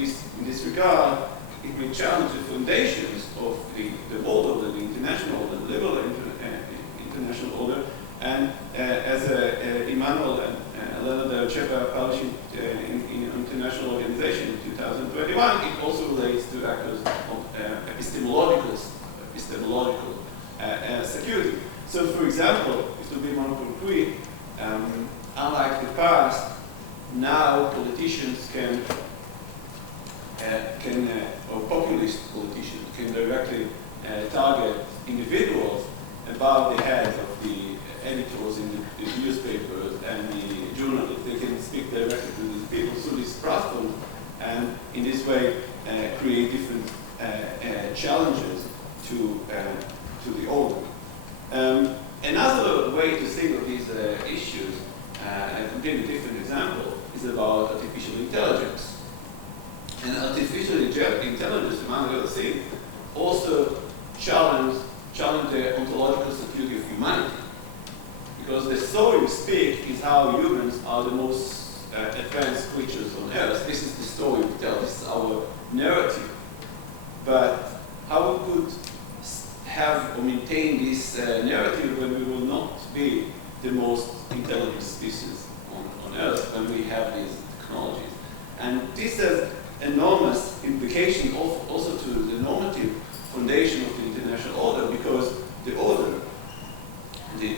this regard, it may challenge the foundations of the world order, the international order, the liberal international order. And as Emmanuel and Leonard published in International Organization in 2021, it also relates to actors of epistemological security. So, for example, if to be more concrete, unlike the past, now politicians or populist politicians can directly target individuals above the heads of the editors in the newspapers and the journalists. They can speak directly to these people through this platform, and in this way create different challenges to the order. Another way to think of these issues, a completely different example, is about artificial intelligence. And artificial intelligence, among other things, also challenge the ontological security of humanity. story we speak is how humans are the most advanced creatures on Earth. This is the story we tell. This is our narrative. But how we could have or maintain this narrative when we will not be the most intelligent species on Earth when we have these technologies. And this has enormous implication also to the normative foundation of the international order, because the order, the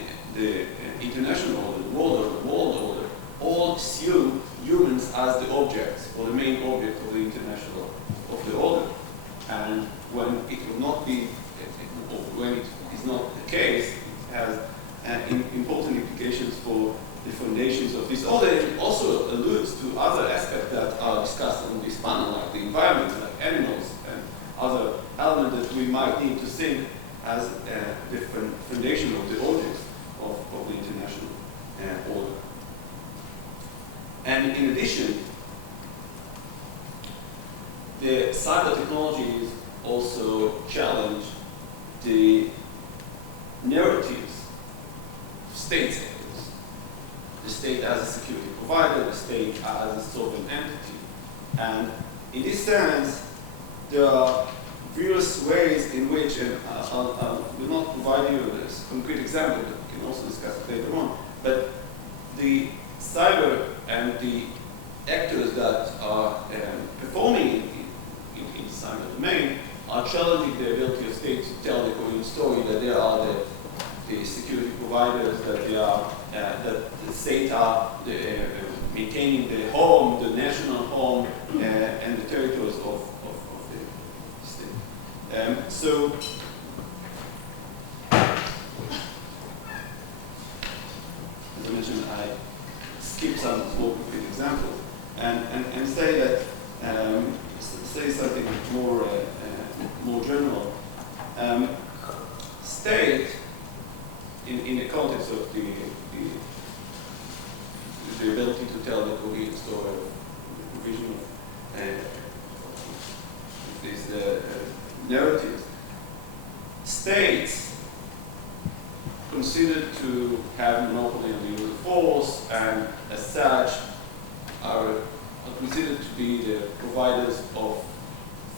international order, the world order, all assume humans as the objects or the main object of the international of the order. And when it will not be, or when it is not the case, it has important implications for the foundations of this order. It also alludes to other aspects that are discussed on this panel, like the environment, like animals, and other elements that we might need to think as the foundation of the objects of the international order. And in addition, the cyber technologies also challenge the narratives of state sectors. The state as a security provider, the state as a sovereign entity. And in this sense, there are various ways in which, and I will not provide you with a concrete example, but we can also discuss it later on, but the cyber and the actors that are performing in the cyber domain are challenging the ability of state to tell the coherent story that they are the security providers, that they are that the state are maintaining the home, the national home, and the territories of the state. So as I mentioned, I skip some small concrete examples and say that say something more general. State, in the context of the ability to tell the coherent story of the provision of these narratives, states considered to have monopoly on the use of force, and as such are considered to be the providers of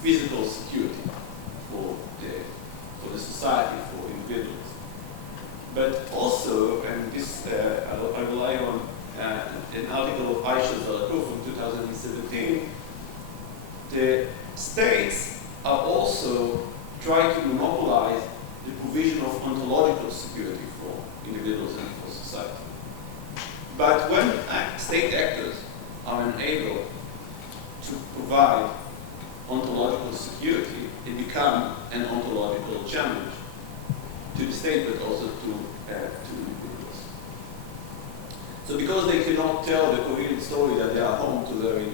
physical security for the society, for individuals. But also, and this I rely on an article of Aisha Zalakov from 2017, the states are also trying to monopolize the provision of ontological security for individuals and for society. But when state actors are unable to provide ontological security, it becomes an ontological challenge to the state, but also to individuals. So because they cannot tell the coherent story that they are home to the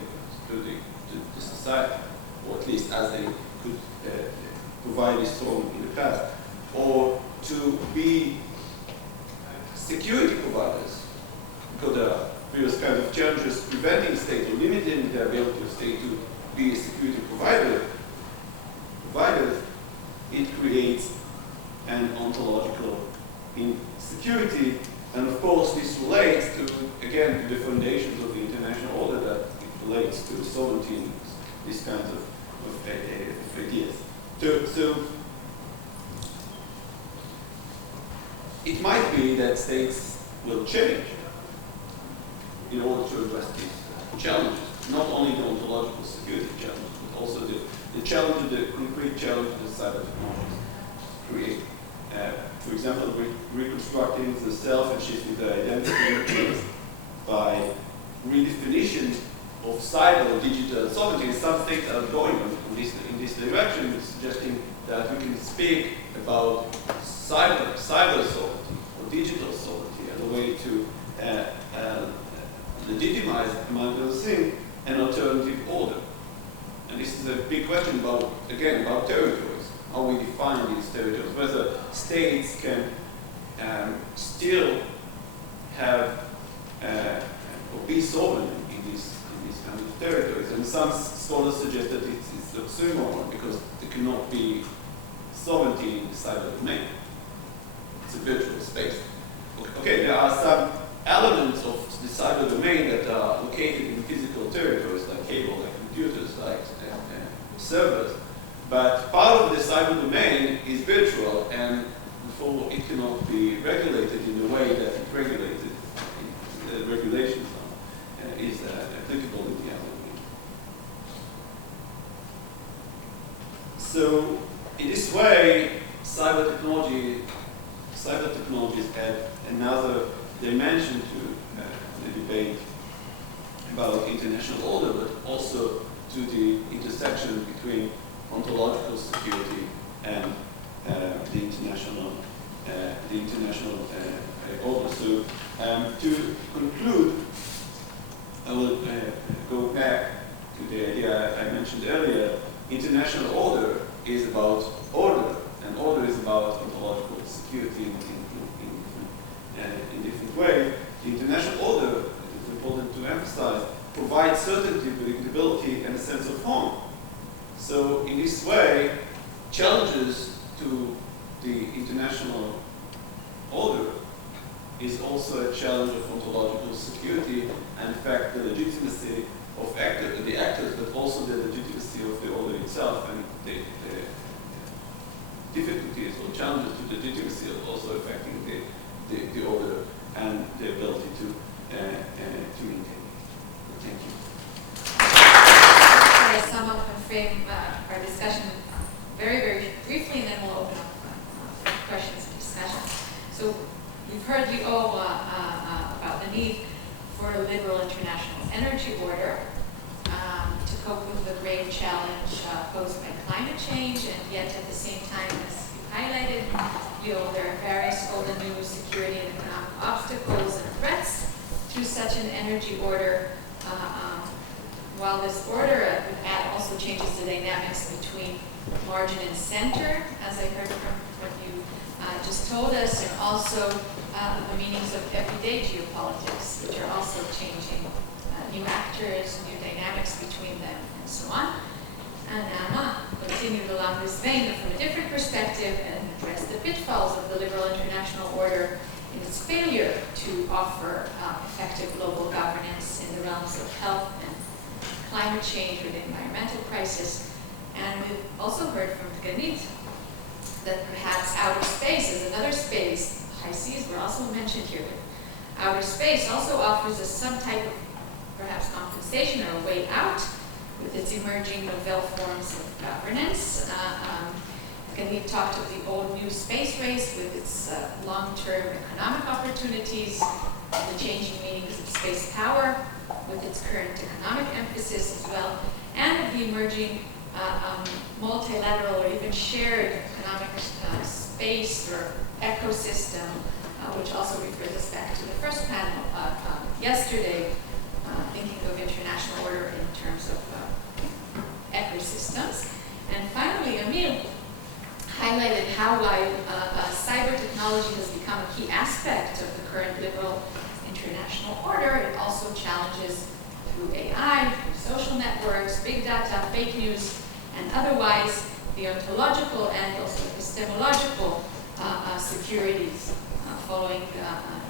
society, or at least as they could provide this home in the past, or to be security providers, because there are various kinds of challenges preventing state or limiting the ability of state to be a security provider, it creates an ontological insecurity. And of course, this relates to, again, to the foundations of the international order, that it relates to sovereignty and these kinds of ideas. So it might be that states will change in order to address these challenges, not only the ontological security challenges, but also the challenge, the concrete challenge that cyber technologies create. For example, reconstructing the self and shifting the identity by redefinition of cyber or digital sovereignty. Some states are going in this direction, suggesting that we can speak about cyber sovereignty or digital sovereignty as a way to legitimize, among other things, an alternative order. And this is a big question about territories, how we define these territories, whether states can still have or be sovereign in these kind of territories. And some scholars suggest that it's oxymoron because there cannot be sovereignty in the cyber domain. It's a virtual space okay, there are some elements of the cyber domain that are located in physical territories, like cable, like computers, like servers. But part of the cyber domain is virtual, and therefore it cannot be regulated in the way that it regulated in regulations is applicable in the other domain. So in this way, cyber technologies add another dimension to the debate about international order, but also to the intersection between ontological security and the international order. So to conclude, I will go back to the idea I mentioned earlier. International order is about order, and order is about ontological security in different ways. The international order, it is important to emphasize, provides certainty, predictability, and a sense of home. So in this way, challenges to the international order is also a challenge of ontological security, and in fact the legitimacy of the actors, but also the legitimacy of the order itself, and the difficulties or challenges to the legitimacy are also affecting the order and the ability to maintain it. Thank you. I sum up and frame our discussion very, very briefly, and then we'll open up for questions and discussion. So you've heard about the need for a liberal international energy order to cope with the grave challenge posed by climate change, and yet at the same time, as you highlighted, there are various old and new security and economic obstacles and threats to such an energy order. While this order also changes the dynamics between margin and center, as I heard from what you just told us, and also the meanings of everyday geopolitics, which are also changing, new actors, new dynamics between them, and so on. And Anna continued along this vein, but from a different perspective, and addressed the pitfalls of the liberal international order in its failure to offer effective global governance in the realms of health and climate change or the environmental crisis. And we've also heard from Ganit that perhaps outer space is another space. High seas were also mentioned here, but outer space also offers us some type of perhaps compensation or a way out with its emerging novel forms of governance. Ganit talked of the old new space race with its long-term economic opportunities, the changing meanings of space power with its current economic emphasis as well, and of the emerging multilateral or even shared economic space or ecosystem, which also refers us back to the first panel yesterday, thinking of international order in terms of ecosystems. And finally, Emil highlighted how while cyber technology has become a key aspect of the current liberal international order, it also challenges through AI, through social networks, big data, fake news, and otherwise the ontological and also epistemological securities, following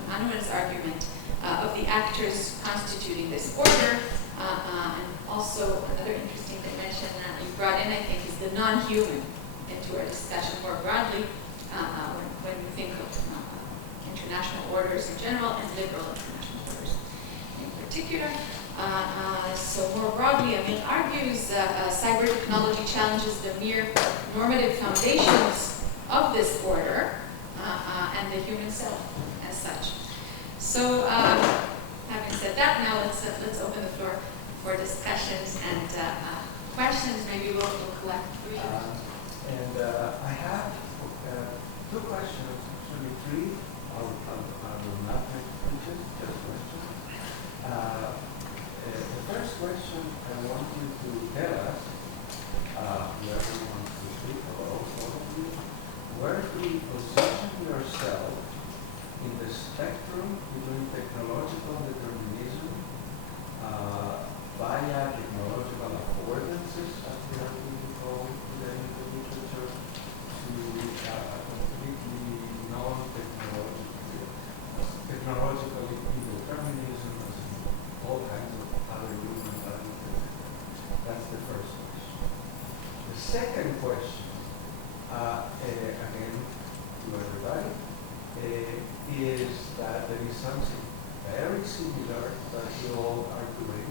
Emmanuel's argument of the actors constituting this order. And also another interesting dimension that you brought in, I think, is the non-human into our discussion more broadly when we think of international orders in general and liberal international orders in particular. So more broadly, Emil argues cyber technology challenges the mere normative foundations of this order and the human self as such. So having said that, now let's open the floor for discussions and questions. Maybe we'll collect three. I have two questions, actually three. I will not make questions, just questions. The first question I want you to tell us, whoever wants to speak, or all of you, where do you position yourself in the spectrum between technological determinism via technological affordances, as they are being called today in the literature, to a completely non-technological chronological indeterminism, all kinds of other human values. That's the first question. The second question, again, to everybody, is that there is something very similar that you all are doing.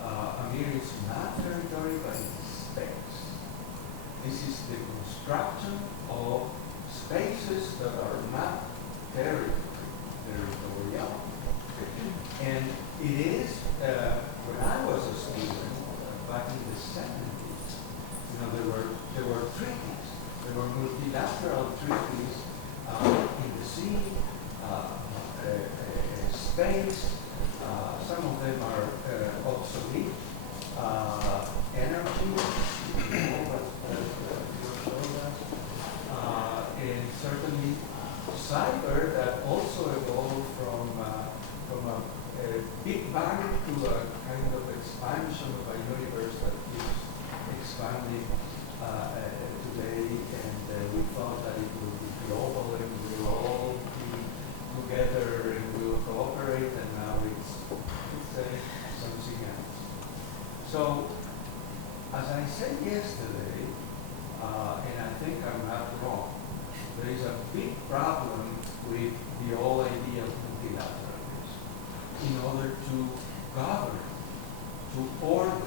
Amir is not territory, but it's space. This is the construction of spaces that are not territorial. And it is, when I was a student, back in the 70s, there were treaties. There were multilateral treaties in the sea, space. Some of them are obsolete. Energy, and certainly cyber that also evolved from a big bang to a kind of expansion of a universe that keeps expanding today, and we thought that it would be global and we will all be together and we will cooperate, and now it's something else. So, as I said yesterday, and I think I'm not wrong, there is a big problem with the whole idea of multilateralism in order to govern, to order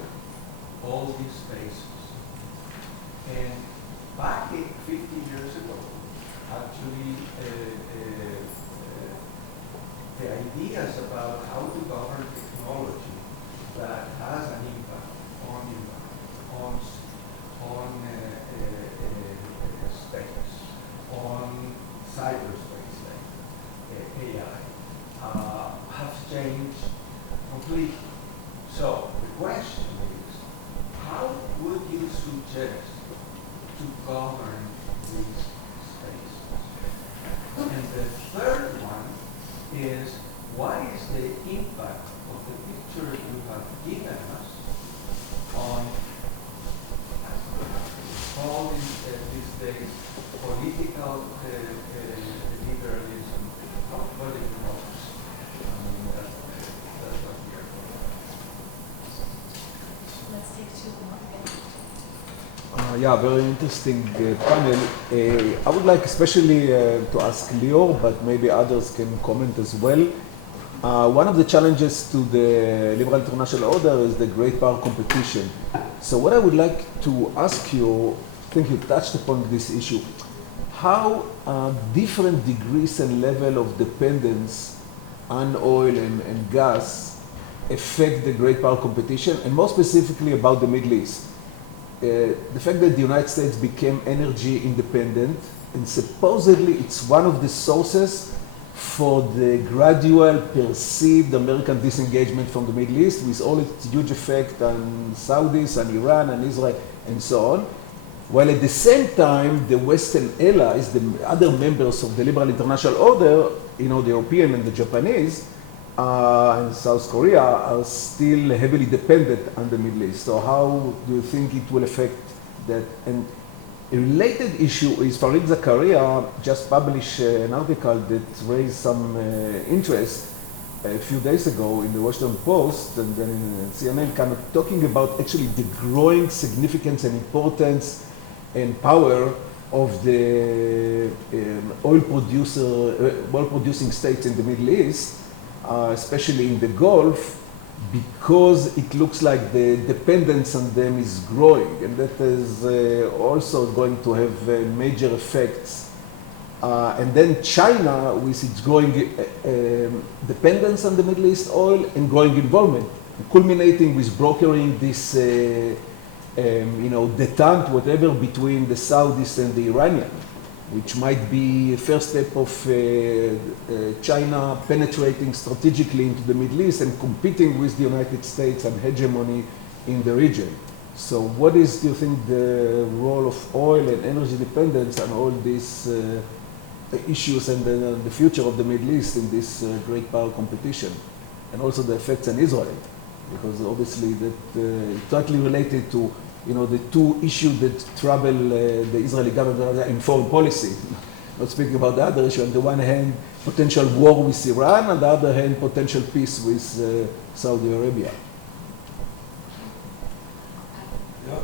all these spaces. And back 50 years ago, actually, the ideas about how to govern technology that has an impact on space, on cyberspace, like AI, have changed completely. So the question is, how would you suggest to govern these spaces? And the third one is, what is the impact of the picture you have given us on, called these days, political liberalism, not political democracy. I mean, that's what we are going to. Let's take two more. Yeah, very interesting panel. I would like especially to ask Lior, but maybe others can comment as well. One of the challenges to the liberal international order is the great power competition. So what I would like to ask you, I think you touched upon this issue, how different degrees and level of dependence on oil and gas affect the great power competition, and more specifically about the Middle East. The fact that the United States became energy independent, and supposedly it's one of the sources for the gradual perceived American disengagement from the Middle East, with all its huge effect on Saudis, and Iran, and Israel, and so on. While at the same time, the Western allies, the other members of the liberal international order, the European and the Japanese, and South Korea are still heavily dependent on the Middle East. So how do you think it will affect that? And a related issue is Farid Zakaria just published an article that raised some interest a few days ago in the Washington Post and then in CNN, kind of talking about actually the growing significance and importance and power of the oil producing states in the Middle East, especially in the Gulf, because it looks like the dependence on them is growing, and that is also going to have major effects. And then China, with its growing dependence on the Middle East oil and growing involvement, culminating with brokering this, detente, whatever, between the Saudis and the Iranians, which might be a first step of China penetrating strategically into the Middle East and competing with the United States and hegemony in the region. So what is, do you think, the role of oil and energy dependence and all these issues and the future of the Middle East in this great power competition? And also the effects on Israel, because obviously that is totally related to the two issues that trouble the Israeli government in foreign policy. Not speaking about the other issue. On the one hand, potential war with Iran, on the other hand, potential peace with Saudi Arabia. Yeah.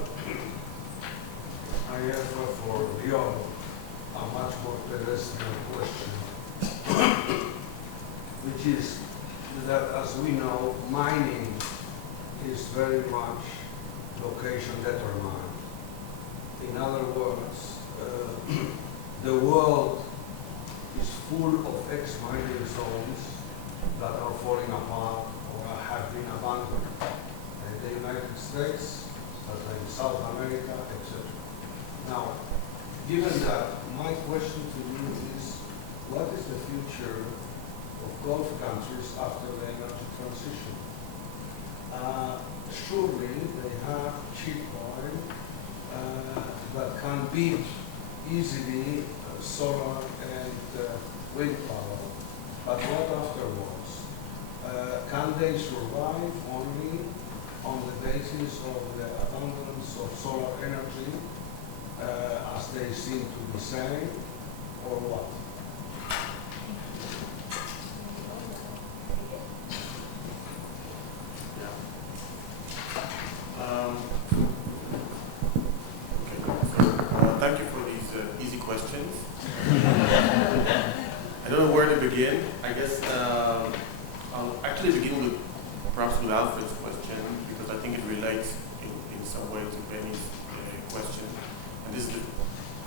I have for Leo a much more pedestrian question, which is that, as we know, mining is very much location determined. In other words, the world is full of ex-mining zones that are falling apart or have been abandoned. In the United States, in South America, etc. Now, given that, my question to you is, what is the future of Gulf countries after the energy transition? Surely they have cheap oil that can beat easily solar and wind power. But what afterwards? Can they survive only on the basis of the abundance of solar energy as they seem to be saying, or what? Thank you for these easy questions. I don't know where to begin. I guess I'll actually begin with perhaps with Alfred's question, because I think it relates in some way to Benny's question. And this is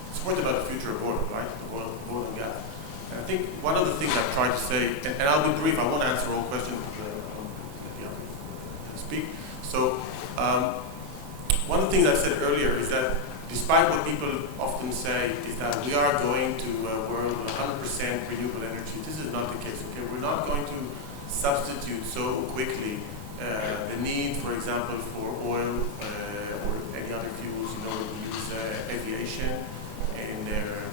it's point about the future of oil, right? Oil and gas. And I think one of the things I've tried to say, and I'll be brief, I won't answer all questions, speak. So one of the things I said earlier is that despite what people often say is that we are going to a world of 100% renewable energy, this is not the case. Okay, we're not going to substitute so quickly the need, for example, for oil or any other fuels in order to use aviation and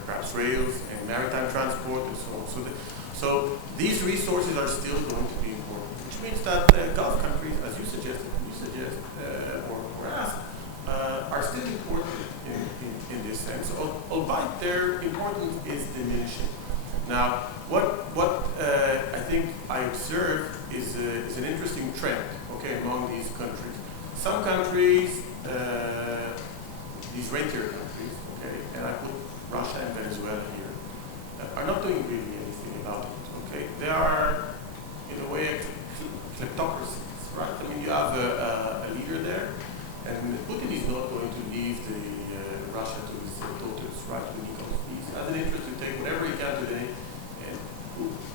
perhaps rails and maritime transport and so on. So these resources are still going to be important, which means that Gulf countries, as you suggest or asked, are still important in this sense, albeit their importance is diminishing. Now, what I think I observe is an interesting trend, okay, among these countries. Some countries, these rentier countries, okay, and I put Russia and Venezuela here, are not doing really anything about it, okay? They are, in a way, kleptocracies, right? I mean, you have a leader there, and Putin is not going to leave Russia to his daughters, right, when he comes. He has an interest to take whatever he can today, and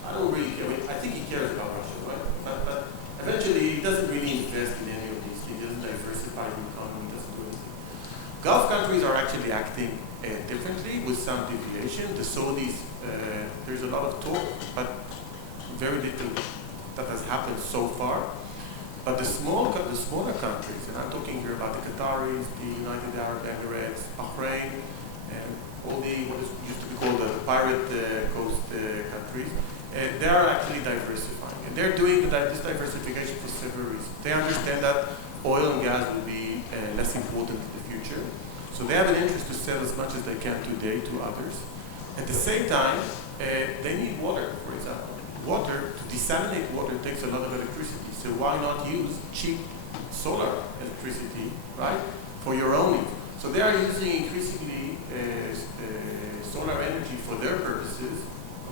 I don't really care. I think he cares about Russia, right? But eventually, he doesn't really invest in any of these. He doesn't diversify the economy, doesn't do anything. Gulf countries are actually acting differently with some deviation. The Saudis, there's a lot of talk, but very little that has happened so far. But the smaller countries, and I'm talking here about the Qataris, the United Arab Emirates, Bahrain, and all the what is used to be called the pirate coast countries, they are actually diversifying. And they're doing this diversification for several reasons. They understand that oil and gas will be less important in the future. So they have an interest to sell as much as they can today to others. At the same time, they need water, for example. Water, to desalinate water takes a lot of electricity. So why not use cheap solar electricity, right, for your own needs? So they are using increasingly solar energy for their purposes,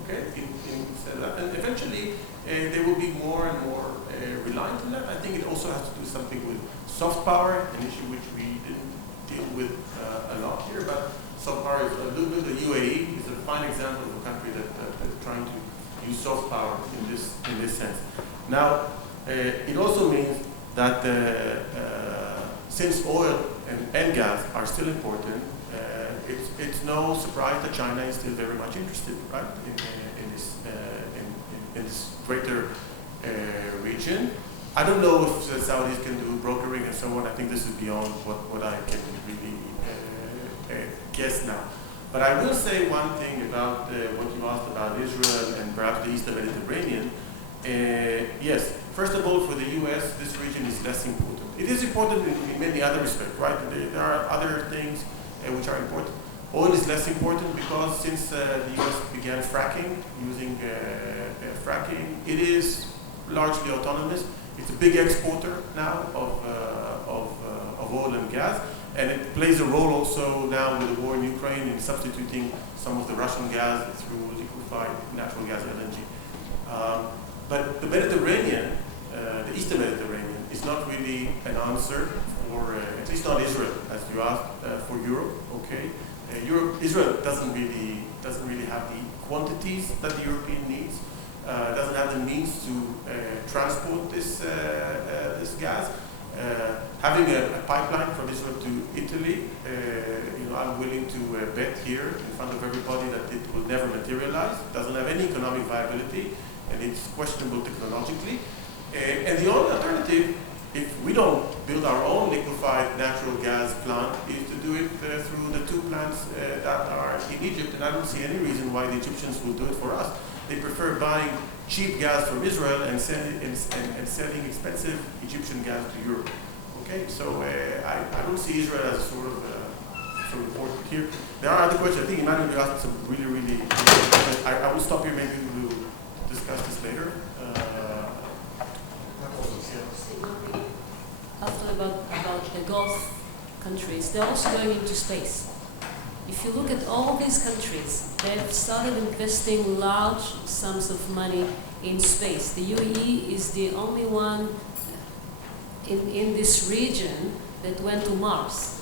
okay? And eventually they will be more and more reliant on that. I think it also has to do something with soft power, an issue which we didn't deal with a lot here, but soft power is a little bit. The UAE is a fine example of a country that is trying to use soft power in this sense. Now, it also means that since oil and gas are still important, it's no surprise that China is still very much interested, right, in this greater region. I don't know if the Saudis can do brokering and so on. I think this is beyond what I can really guess now. But I will say one thing about what you asked about Israel and perhaps the Eastern Mediterranean. Yes, first of all, for the U.S., this region is less important. It is important in many other respects, right? There are other things which are important. Oil is less important because since the US began fracking, using fracking, it is largely autonomous. It's a big exporter now of oil and gas, and it plays a role also now with the war in Ukraine in substituting some of the Russian gas through liquefied natural gas LNG. But the Mediterranean, the Eastern Mediterranean, is not really an answer for, at least not Israel, as you asked, for Europe. Okay, Israel doesn't really have the quantities that the European needs. Doesn't have the means to transport this gas. Having a pipeline from Israel to Italy, I'm willing to bet here in front of everybody that it will never materialize. It doesn't have any economic viability, and it's questionable technologically. And the only alternative, if we don't build our own liquefied natural gas plant, is to do it through the two plants that are in Egypt. And I don't see any reason why the Egyptians will do it for us. They prefer buying cheap gas from Israel and selling expensive Egyptian gas to Europe. Okay, so I don't see Israel as sort of important here. There are other questions. I think Emmanuel, you asked some really questions. I will stop here. Maybe we will discuss this later. After about the Gulf countries, they're also going into space. If you look at all these countries, they've started investing large sums of money in space. The UAE is the only one in this region that went to Mars.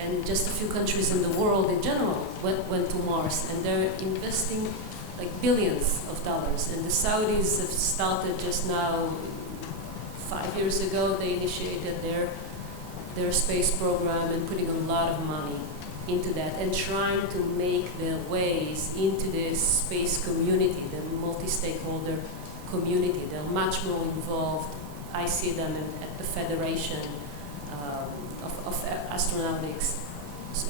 And just a few countries in the world in general went to Mars. And they're investing like billions of dollars. And the Saudis have started just now, 5 years ago, they initiated their space program and putting a lot of money into that and trying to make their ways into this space community, the multi-stakeholder community. They're much more involved. I see them at the Federation of Astronautics.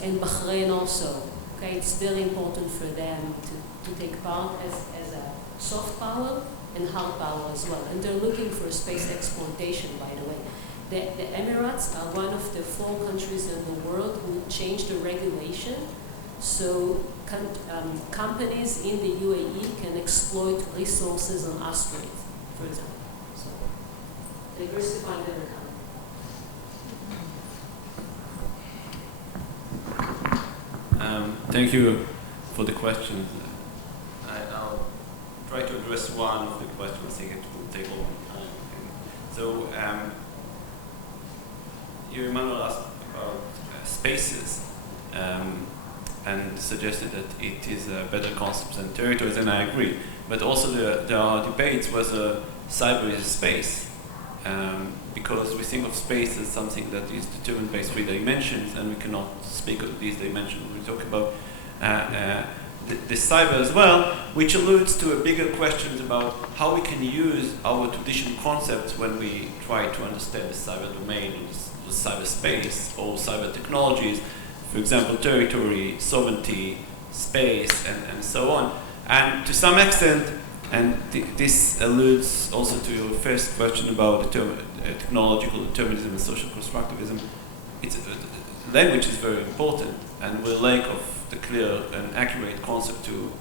And Bahrain also. Okay, it's very important for them to take part as a soft power and hard power as well. And they're looking for space exploitation, by the way. The Emirates are one of the 4 countries in the world who changed the regulation so companies in the UAE can exploit resources on asteroids, for example. So diversify their economy. Thank you for the questions. I'll try to address one of the questions. I think it will take a long time. So, Emmanuel asked about spaces and suggested that it is a better concept than territories, and I agree. But also there are debates whether cyber is space, because we think of space as something that is determined by 3 dimensions, and we cannot speak of these dimensions. We talk about the cyber as well, which alludes to a bigger question about how we can use our traditional concepts when we try to understand the cyber domain, the cyberspace, or cyber technologies, for example, territory, sovereignty, space, and so on. And to some extent, and this alludes also to your first question about technological determinism and social constructivism, language is very important, and we're lack of the clear and accurate concept to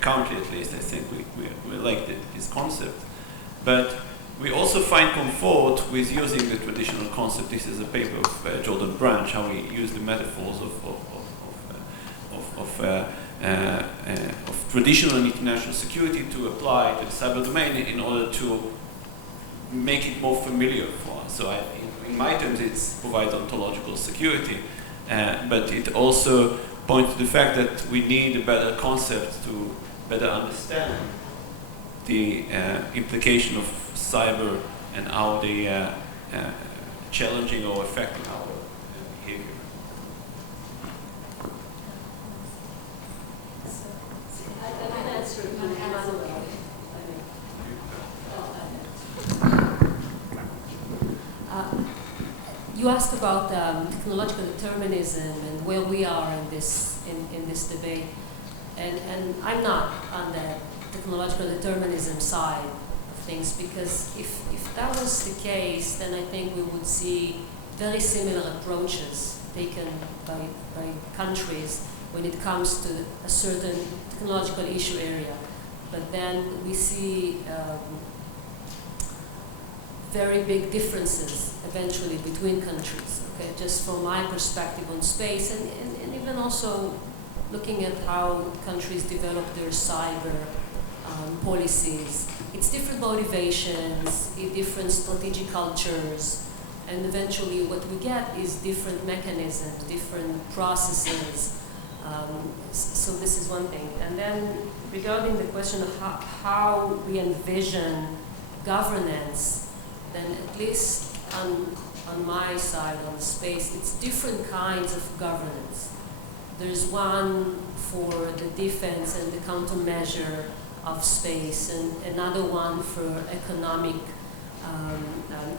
currently, at least, I think we like this concept. But we also find comfort with using the traditional concept. This is a paper of Jordan Branch, how we use the metaphors of traditional and international security to apply to the cyber domain in order to make it more familiar for us. So in my terms, it provides ontological security, but it also points to the fact that we need a better concept to better understand the implication of cyber and how they are challenging or affecting our behavior. I can answer Emmanuel. You asked about technological determinism and where we are in this debate, and I'm not on the technological determinism side of things, because if that was the case, then I think we would see very similar approaches taken by countries when it comes to a certain technological issue area. But then we see very big differences eventually between countries, okay? Just from my perspective on space, and even also looking at how countries develop their cyber policies. It's different motivations, different strategic cultures, and eventually what we get is different mechanisms, different processes. So this is one thing. And then regarding the question of how we envision governance, then at least on my side, on space, it's different kinds of governance. There's one for the defense and the countermeasure of space, and another one for economic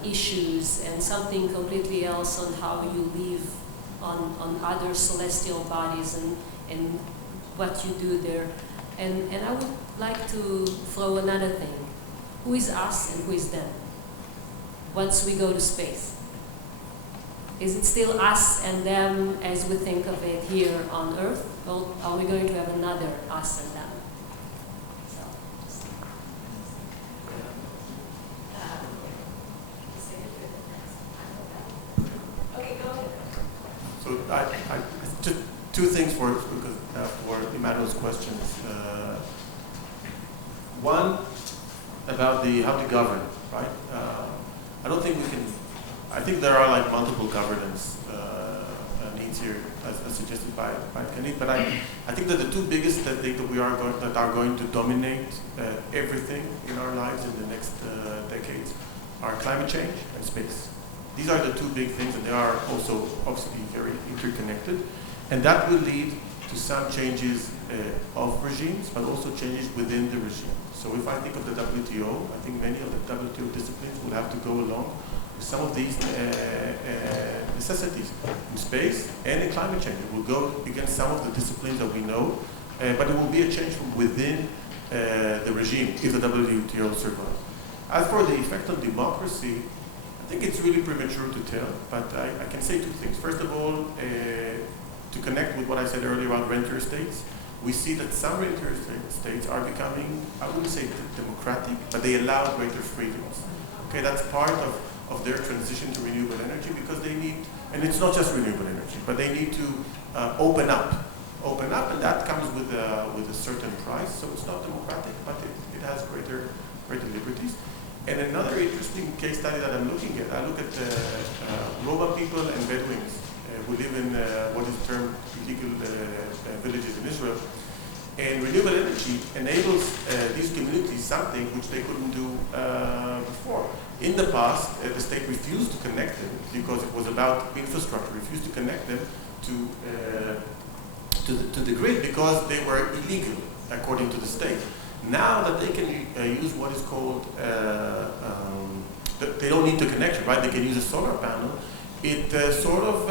issues, and something completely else on how you live on other celestial bodies and what you do there. And I would like to throw another thing. Who is us and who is them? Once we go to space, is it still us and them as we think of it here on Earth, or are we going to have another us and them? Okay, go ahead. So just two things for Emmanuel's questions. One about how to govern, right? I don't think we can. I think there are like multiple governance needs here, as suggested by Kenny. But I think that the two biggest that are going to dominate everything in our lives in the next decades are climate change and space. These are the two big things, and they are also obviously very interconnected. And that will lead to some changes of regimes, but also changes within the regime. So if I think of the WTO, I think many of the WTO disciplines will have to go along with some of these necessities in space and in climate change. It will go against some of the disciplines that we know, but it will be a change from within the regime if the WTO survives. As for the effect on democracy, I think it's really premature to tell, but I can say two things. First of all, to connect with what I said earlier about rentier states, we see that some rentier states are becoming, I wouldn't say democratic, but they allow greater freedoms. Okay, that's part of their transition to renewable energy, because they need, and it's not just renewable energy, but they need to open up, and that comes with a certain price. So it's not democratic, but it has greater liberties. And another interesting case study that I'm looking at, I look at Roma people and Bedouins who live in what is termed illegal villages in Israel. And renewable energy enables these communities something which they couldn't do before. In the past, the state refused to connect them because it was about infrastructure, refused to connect them to the grid because they were illegal according to the state. Now that they can use what is called, they don't need the connection, right? They can use a solar panel. It sort of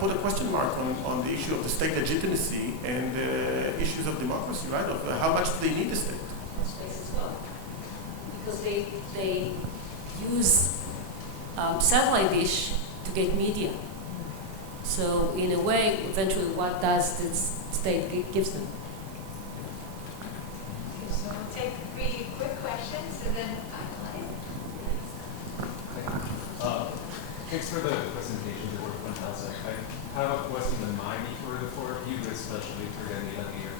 put a question mark on the issue of the state legitimacy and issues of democracy, right? Of how much do they need the state? Space as well. Because they use satellite dish to get media. So in a way, eventually what does this state gives them? So we'll take 3 quick questions and then Thanks for the presentation, the work on health. I have a question that might be for the four of you, but especially for Daniela here.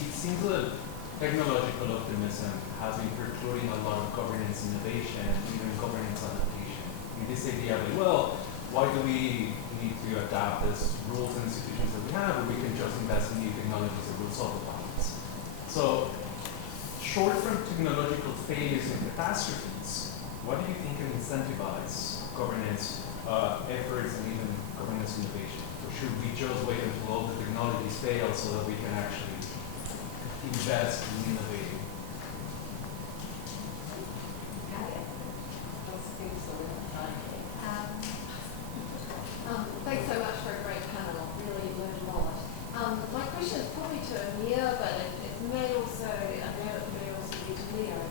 It seems that technological optimism has been precluding a lot of governance innovation and even governance adaptation. In this idea that, well, why do we need to adapt these rules and institutions that we have, or we can just invest in new technologies that will solve the problems? So, short from technological failures and catastrophes, what do you think can incentivize governance efforts and even governance innovation? Or should we just wait until all the technologies fail so that we can actually invest in innovating? Thanks so much for a great panel. Really learned a lot. My question is probably to Amir, but it may also be to Leo.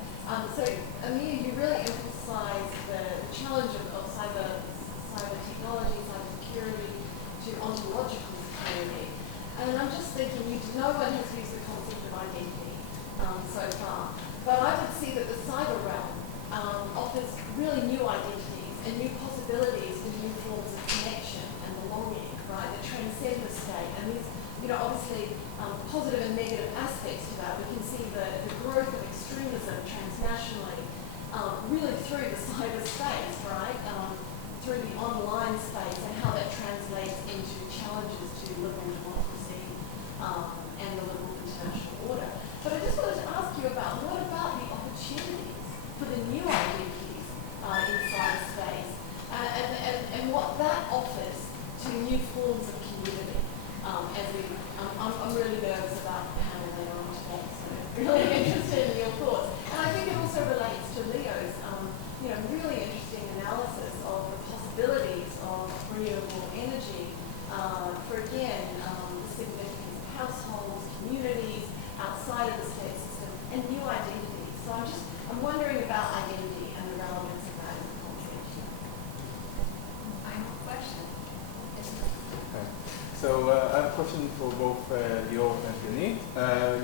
So Amir, you really emphasize the challenge of cyber technology, cyber security to ontological security. And I'm just see that the cyber realm offers really new identities and new possibilities for new forms of connection and belonging, right, that transcend the state. And there's, obviously positive and negative aspects to that. We can see the growth of extremism transnationally, really through the cyberspace, right, through the online space, and how that translates into challenges to liberal democracy and the liberal international order. But I just wanted to ask you about, what about the opportunities for the new identities in cyberspace, and what that offers to new forms of community? I'm really nervous about the panel later on today, so really interested in your thoughts. And I think it also relates to Leo's, really interesting analysis of the possibilities of renewable energy for, again, the significance of households, communities, outside of the state system, and new identities. So I'm wondering about identity and the relevance of that in the conversation. Final question. So I have a question for both Lior and Yannick.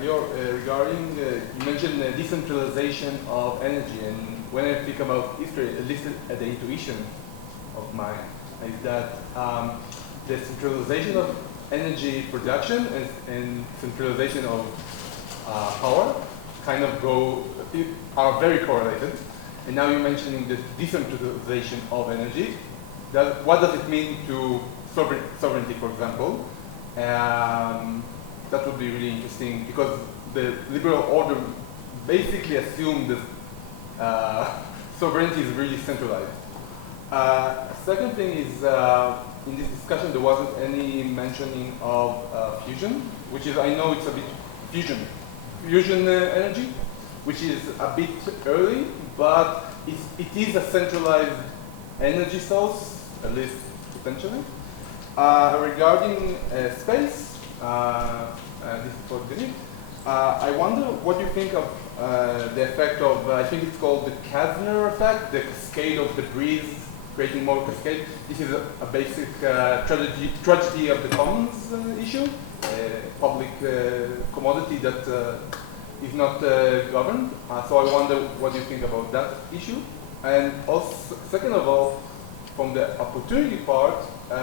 Lior, regarding, you mentioned decentralization of energy, and when I think about history, at least the intuition of mine is that the centralization of energy production and centralization of power kind of are very correlated. And now you're mentioning the decentralization of energy. What does it mean to sovereignty, for example? That would be really interesting, because the liberal order basically assumed that sovereignty is really centralized. Second thing is, in this discussion there wasn't any mentioning of fusion, which is, I know it's a bit fusion energy, which is a bit early, but it is a centralized energy source, at least potentially. Regarding space, this is for Denis, I wonder what you think of the effect of, I think it's called the Kastner effect, the cascade of debris, creating more cascade. This is a basic tragedy of the commons issue, public commodity that is not governed. So I wonder what you think about that issue. And also, second of all, from the opportunity part,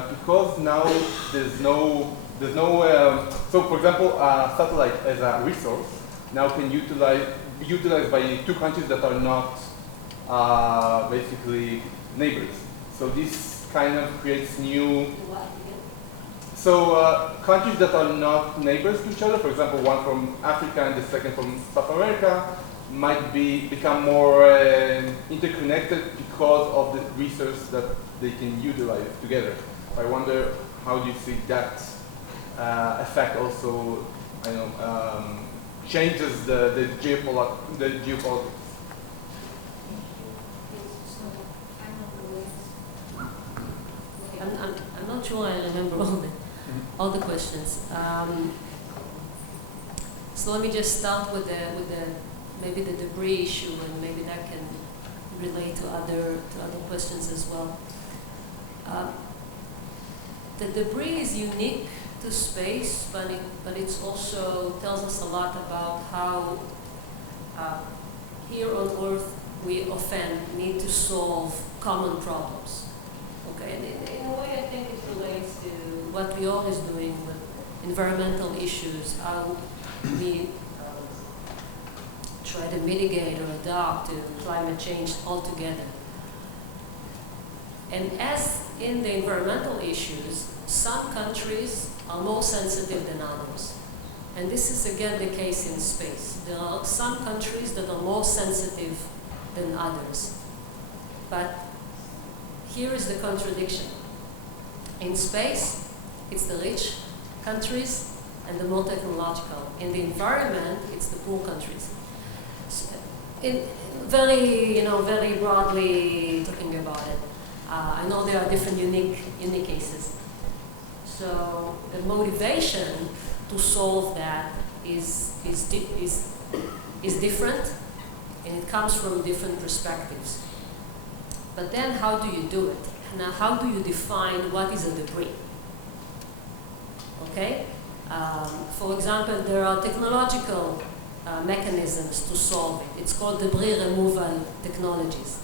because now there's no, so for example, satellite as a resource now can utilized by two countries that are not basically neighbors. So this kind of creates new, so countries that are not neighbors to each other, for example, one from Africa and the second from South America, might become more interconnected because of the resource that they can utilize together. I wonder, how do you see that effect also, changes the geopolitics? I'm not sure I remember all the questions. So let me just start with maybe the debris issue, and maybe that can relate to other questions as well. The debris is unique to space, but it also tells us a lot about how here on Earth we often need to solve common problems. Okay, and in a way I think it relates to what we always doing with environmental issues, how we try to mitigate or adapt to climate change altogether. And as in the environmental issues, some countries are more sensitive than others. And this is again the case in space. There are some countries that are more sensitive than others. But here is the contradiction. In space, it's the rich countries and the more technological. In the environment, it's the poor countries. So, very broadly talking about it. I know there are different unique cases. So the motivation to solve that is different, and it comes from different perspectives. But then how do you do it? Now, how do you define what is a debris? Okay? For example, there are technological mechanisms to solve it. It's called debris removal technologies.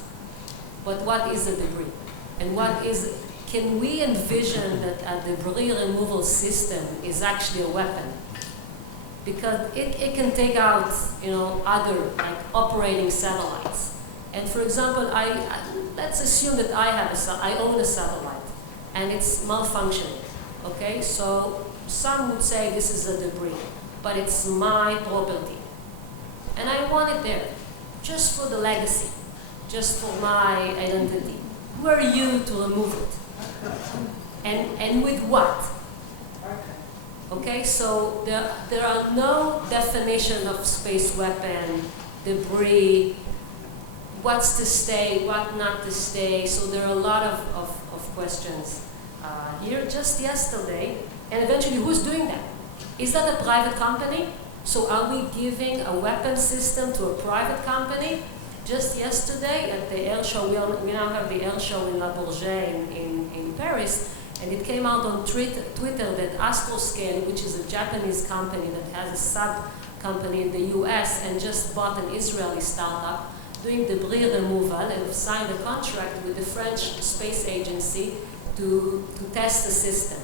But what is a debris? And can we envision that a debris removal system is actually a weapon? Because it can take out, other, like operating satellites. And for example, let's assume that I own a satellite and it's malfunctioning, okay? So some would say this is a debris, but it's my property. And I want it there, just for the legacy, just for my identity. Who are you to remove it? And with what? Okay, so there are no definition of space weapon, debris, what's to stay, what not to stay. So there are a lot of questions here. Just yesterday, and eventually who's doing that? Is that a private company? So are we giving a weapon system to a private company? Just yesterday at the air show, we now have the air show in Le Bourget in Paris, and it came out on Twitter that Astroscale, which is a Japanese company that has a sub-company in the US and just bought an Israeli startup doing debris removal, and have signed a contract with the French Space Agency to test the system.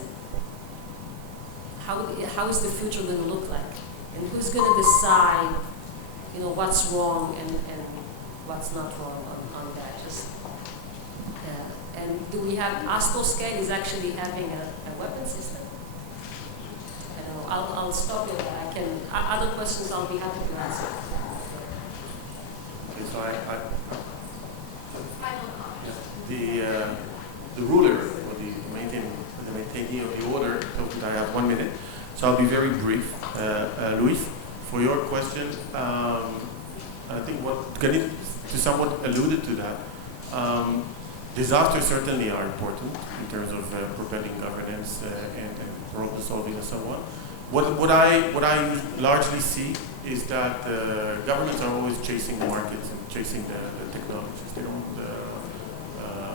How is the future going to look like? And who's going to decide, what's wrong and what's not wrong on that? And do we have Astroscale is actually having a weapon system? I don't know. I'll stop here. Other questions I'll be happy to answer. Okay, so Final comment. the ruler or the maintainee of the order told me that I have 1 minute, so I'll be very brief. Luis, for your question, I think what Ganit somewhat alluded to that. Disasters certainly are important in terms of propelling governance and problem solving and so on. What I largely see is that governments are always chasing markets and chasing the technologies. They don't.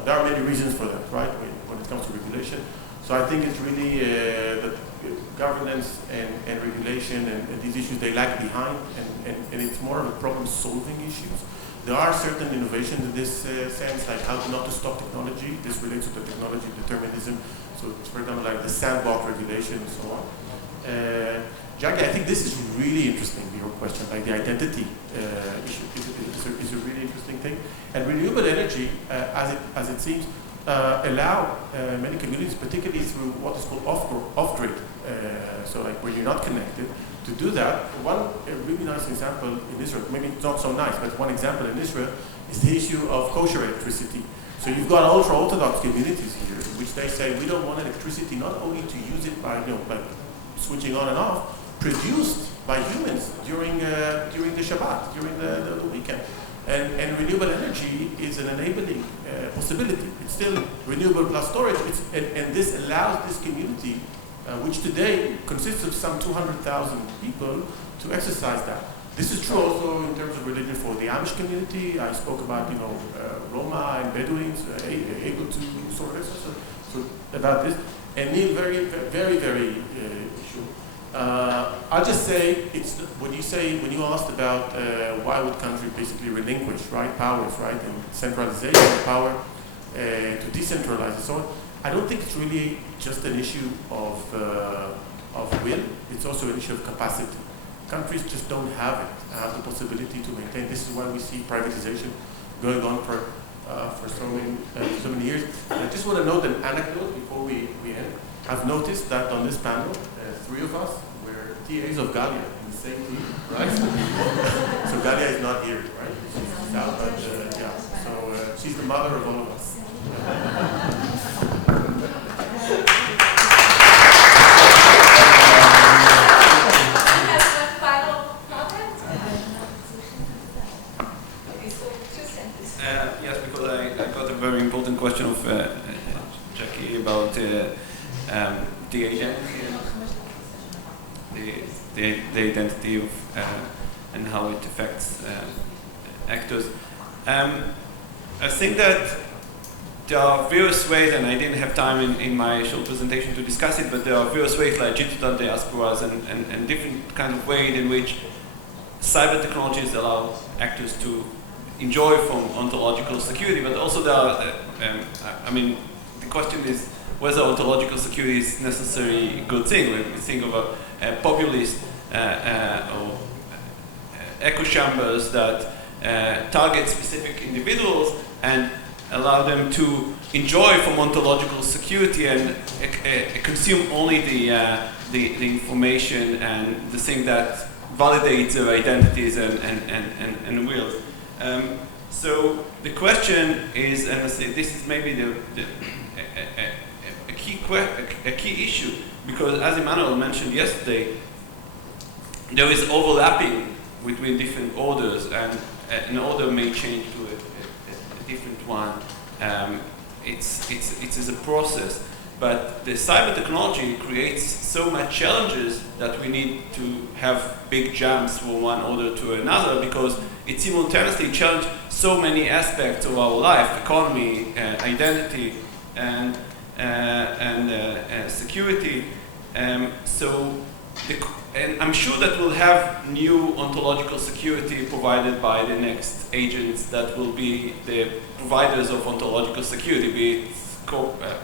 There are many reasons for that, right? When it comes to regulation. So I think it's really that governance and regulation and these issues, they lag behind, and it's more of a problem-solving issues. There are certain innovations in this sense, like how not to stop technology. This relates to the technology determinism. So, for example, like the sandbox regulation and so on. Jackie, I think this is really interesting, your question, like the identity issue is a really interesting thing. And renewable energy, as it seems, allow many communities, particularly through what is called off-grid, so like where you're not connected, to do that. One really nice example in Israel, maybe it's not so nice, but one example in Israel is the issue of kosher electricity. So you've got ultra-Orthodox communities here, in which they say we don't want electricity not only to use it by switching on and off, produced by humans during the Shabbat, during the weekend. And renewable energy is an enabling possibility. It's still renewable plus storage, and this allows this community, which today consists of some 200,000 people, to exercise that. This is true also in terms of religion for the Amish community. I spoke about, Roma and Bedouins able to sort of exercise about this. And Neil, very, very, very sure. I'll just say, when you asked about why would country basically relinquish, right, powers, right, and centralization of power to decentralize and so on, I don't think it's really just an issue of will. It's also an issue of capacity. Countries just don't have the possibility to maintain. This is why we see privatization going on for so many years. And I just want to note an anecdote before we end. I've noticed that on this panel, 3 of us were TAs of Galia in the same team, right? So Galia is not here, right? She's out, but yeah. So she's the mother of all of us. Yes, because I got a very important question of Jackie about the identity, the identity of and how it affects actors. I think that there are various ways, and I didn't have time in my short presentation to discuss it, but there are various ways like digital diasporas and different kind of ways in which cyber technologies allow actors to enjoy from ontological security, but also there are, I mean, the question is whether ontological security is necessarily a good thing. When we think of a populist or echo chambers that target specific individuals and allow them to enjoy from ontological security and consume only the information and the thing that validates their identities and wills. So the question is, and I say this is maybe a key issue, because as Emmanuel mentioned yesterday, there is overlapping between different orders, and an order may change to a different one. It is a process, but the cyber technology creates so much challenges that we need to have big jumps from one order to another, because it simultaneously challenges so many aspects of our life: economy, identity, and security. And I'm sure that we'll have new ontological security provided by the next agents that will be the providers of ontological security, be it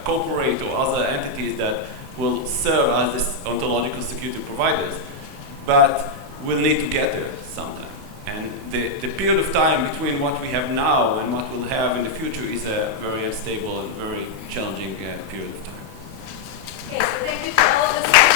corporate or other entities that will serve as this ontological security providers. But we'll need to get there sometime. And the period of time between what we have now and what we'll have in the future is a very unstable and very challenging period of time. Okay, so thank you to all of the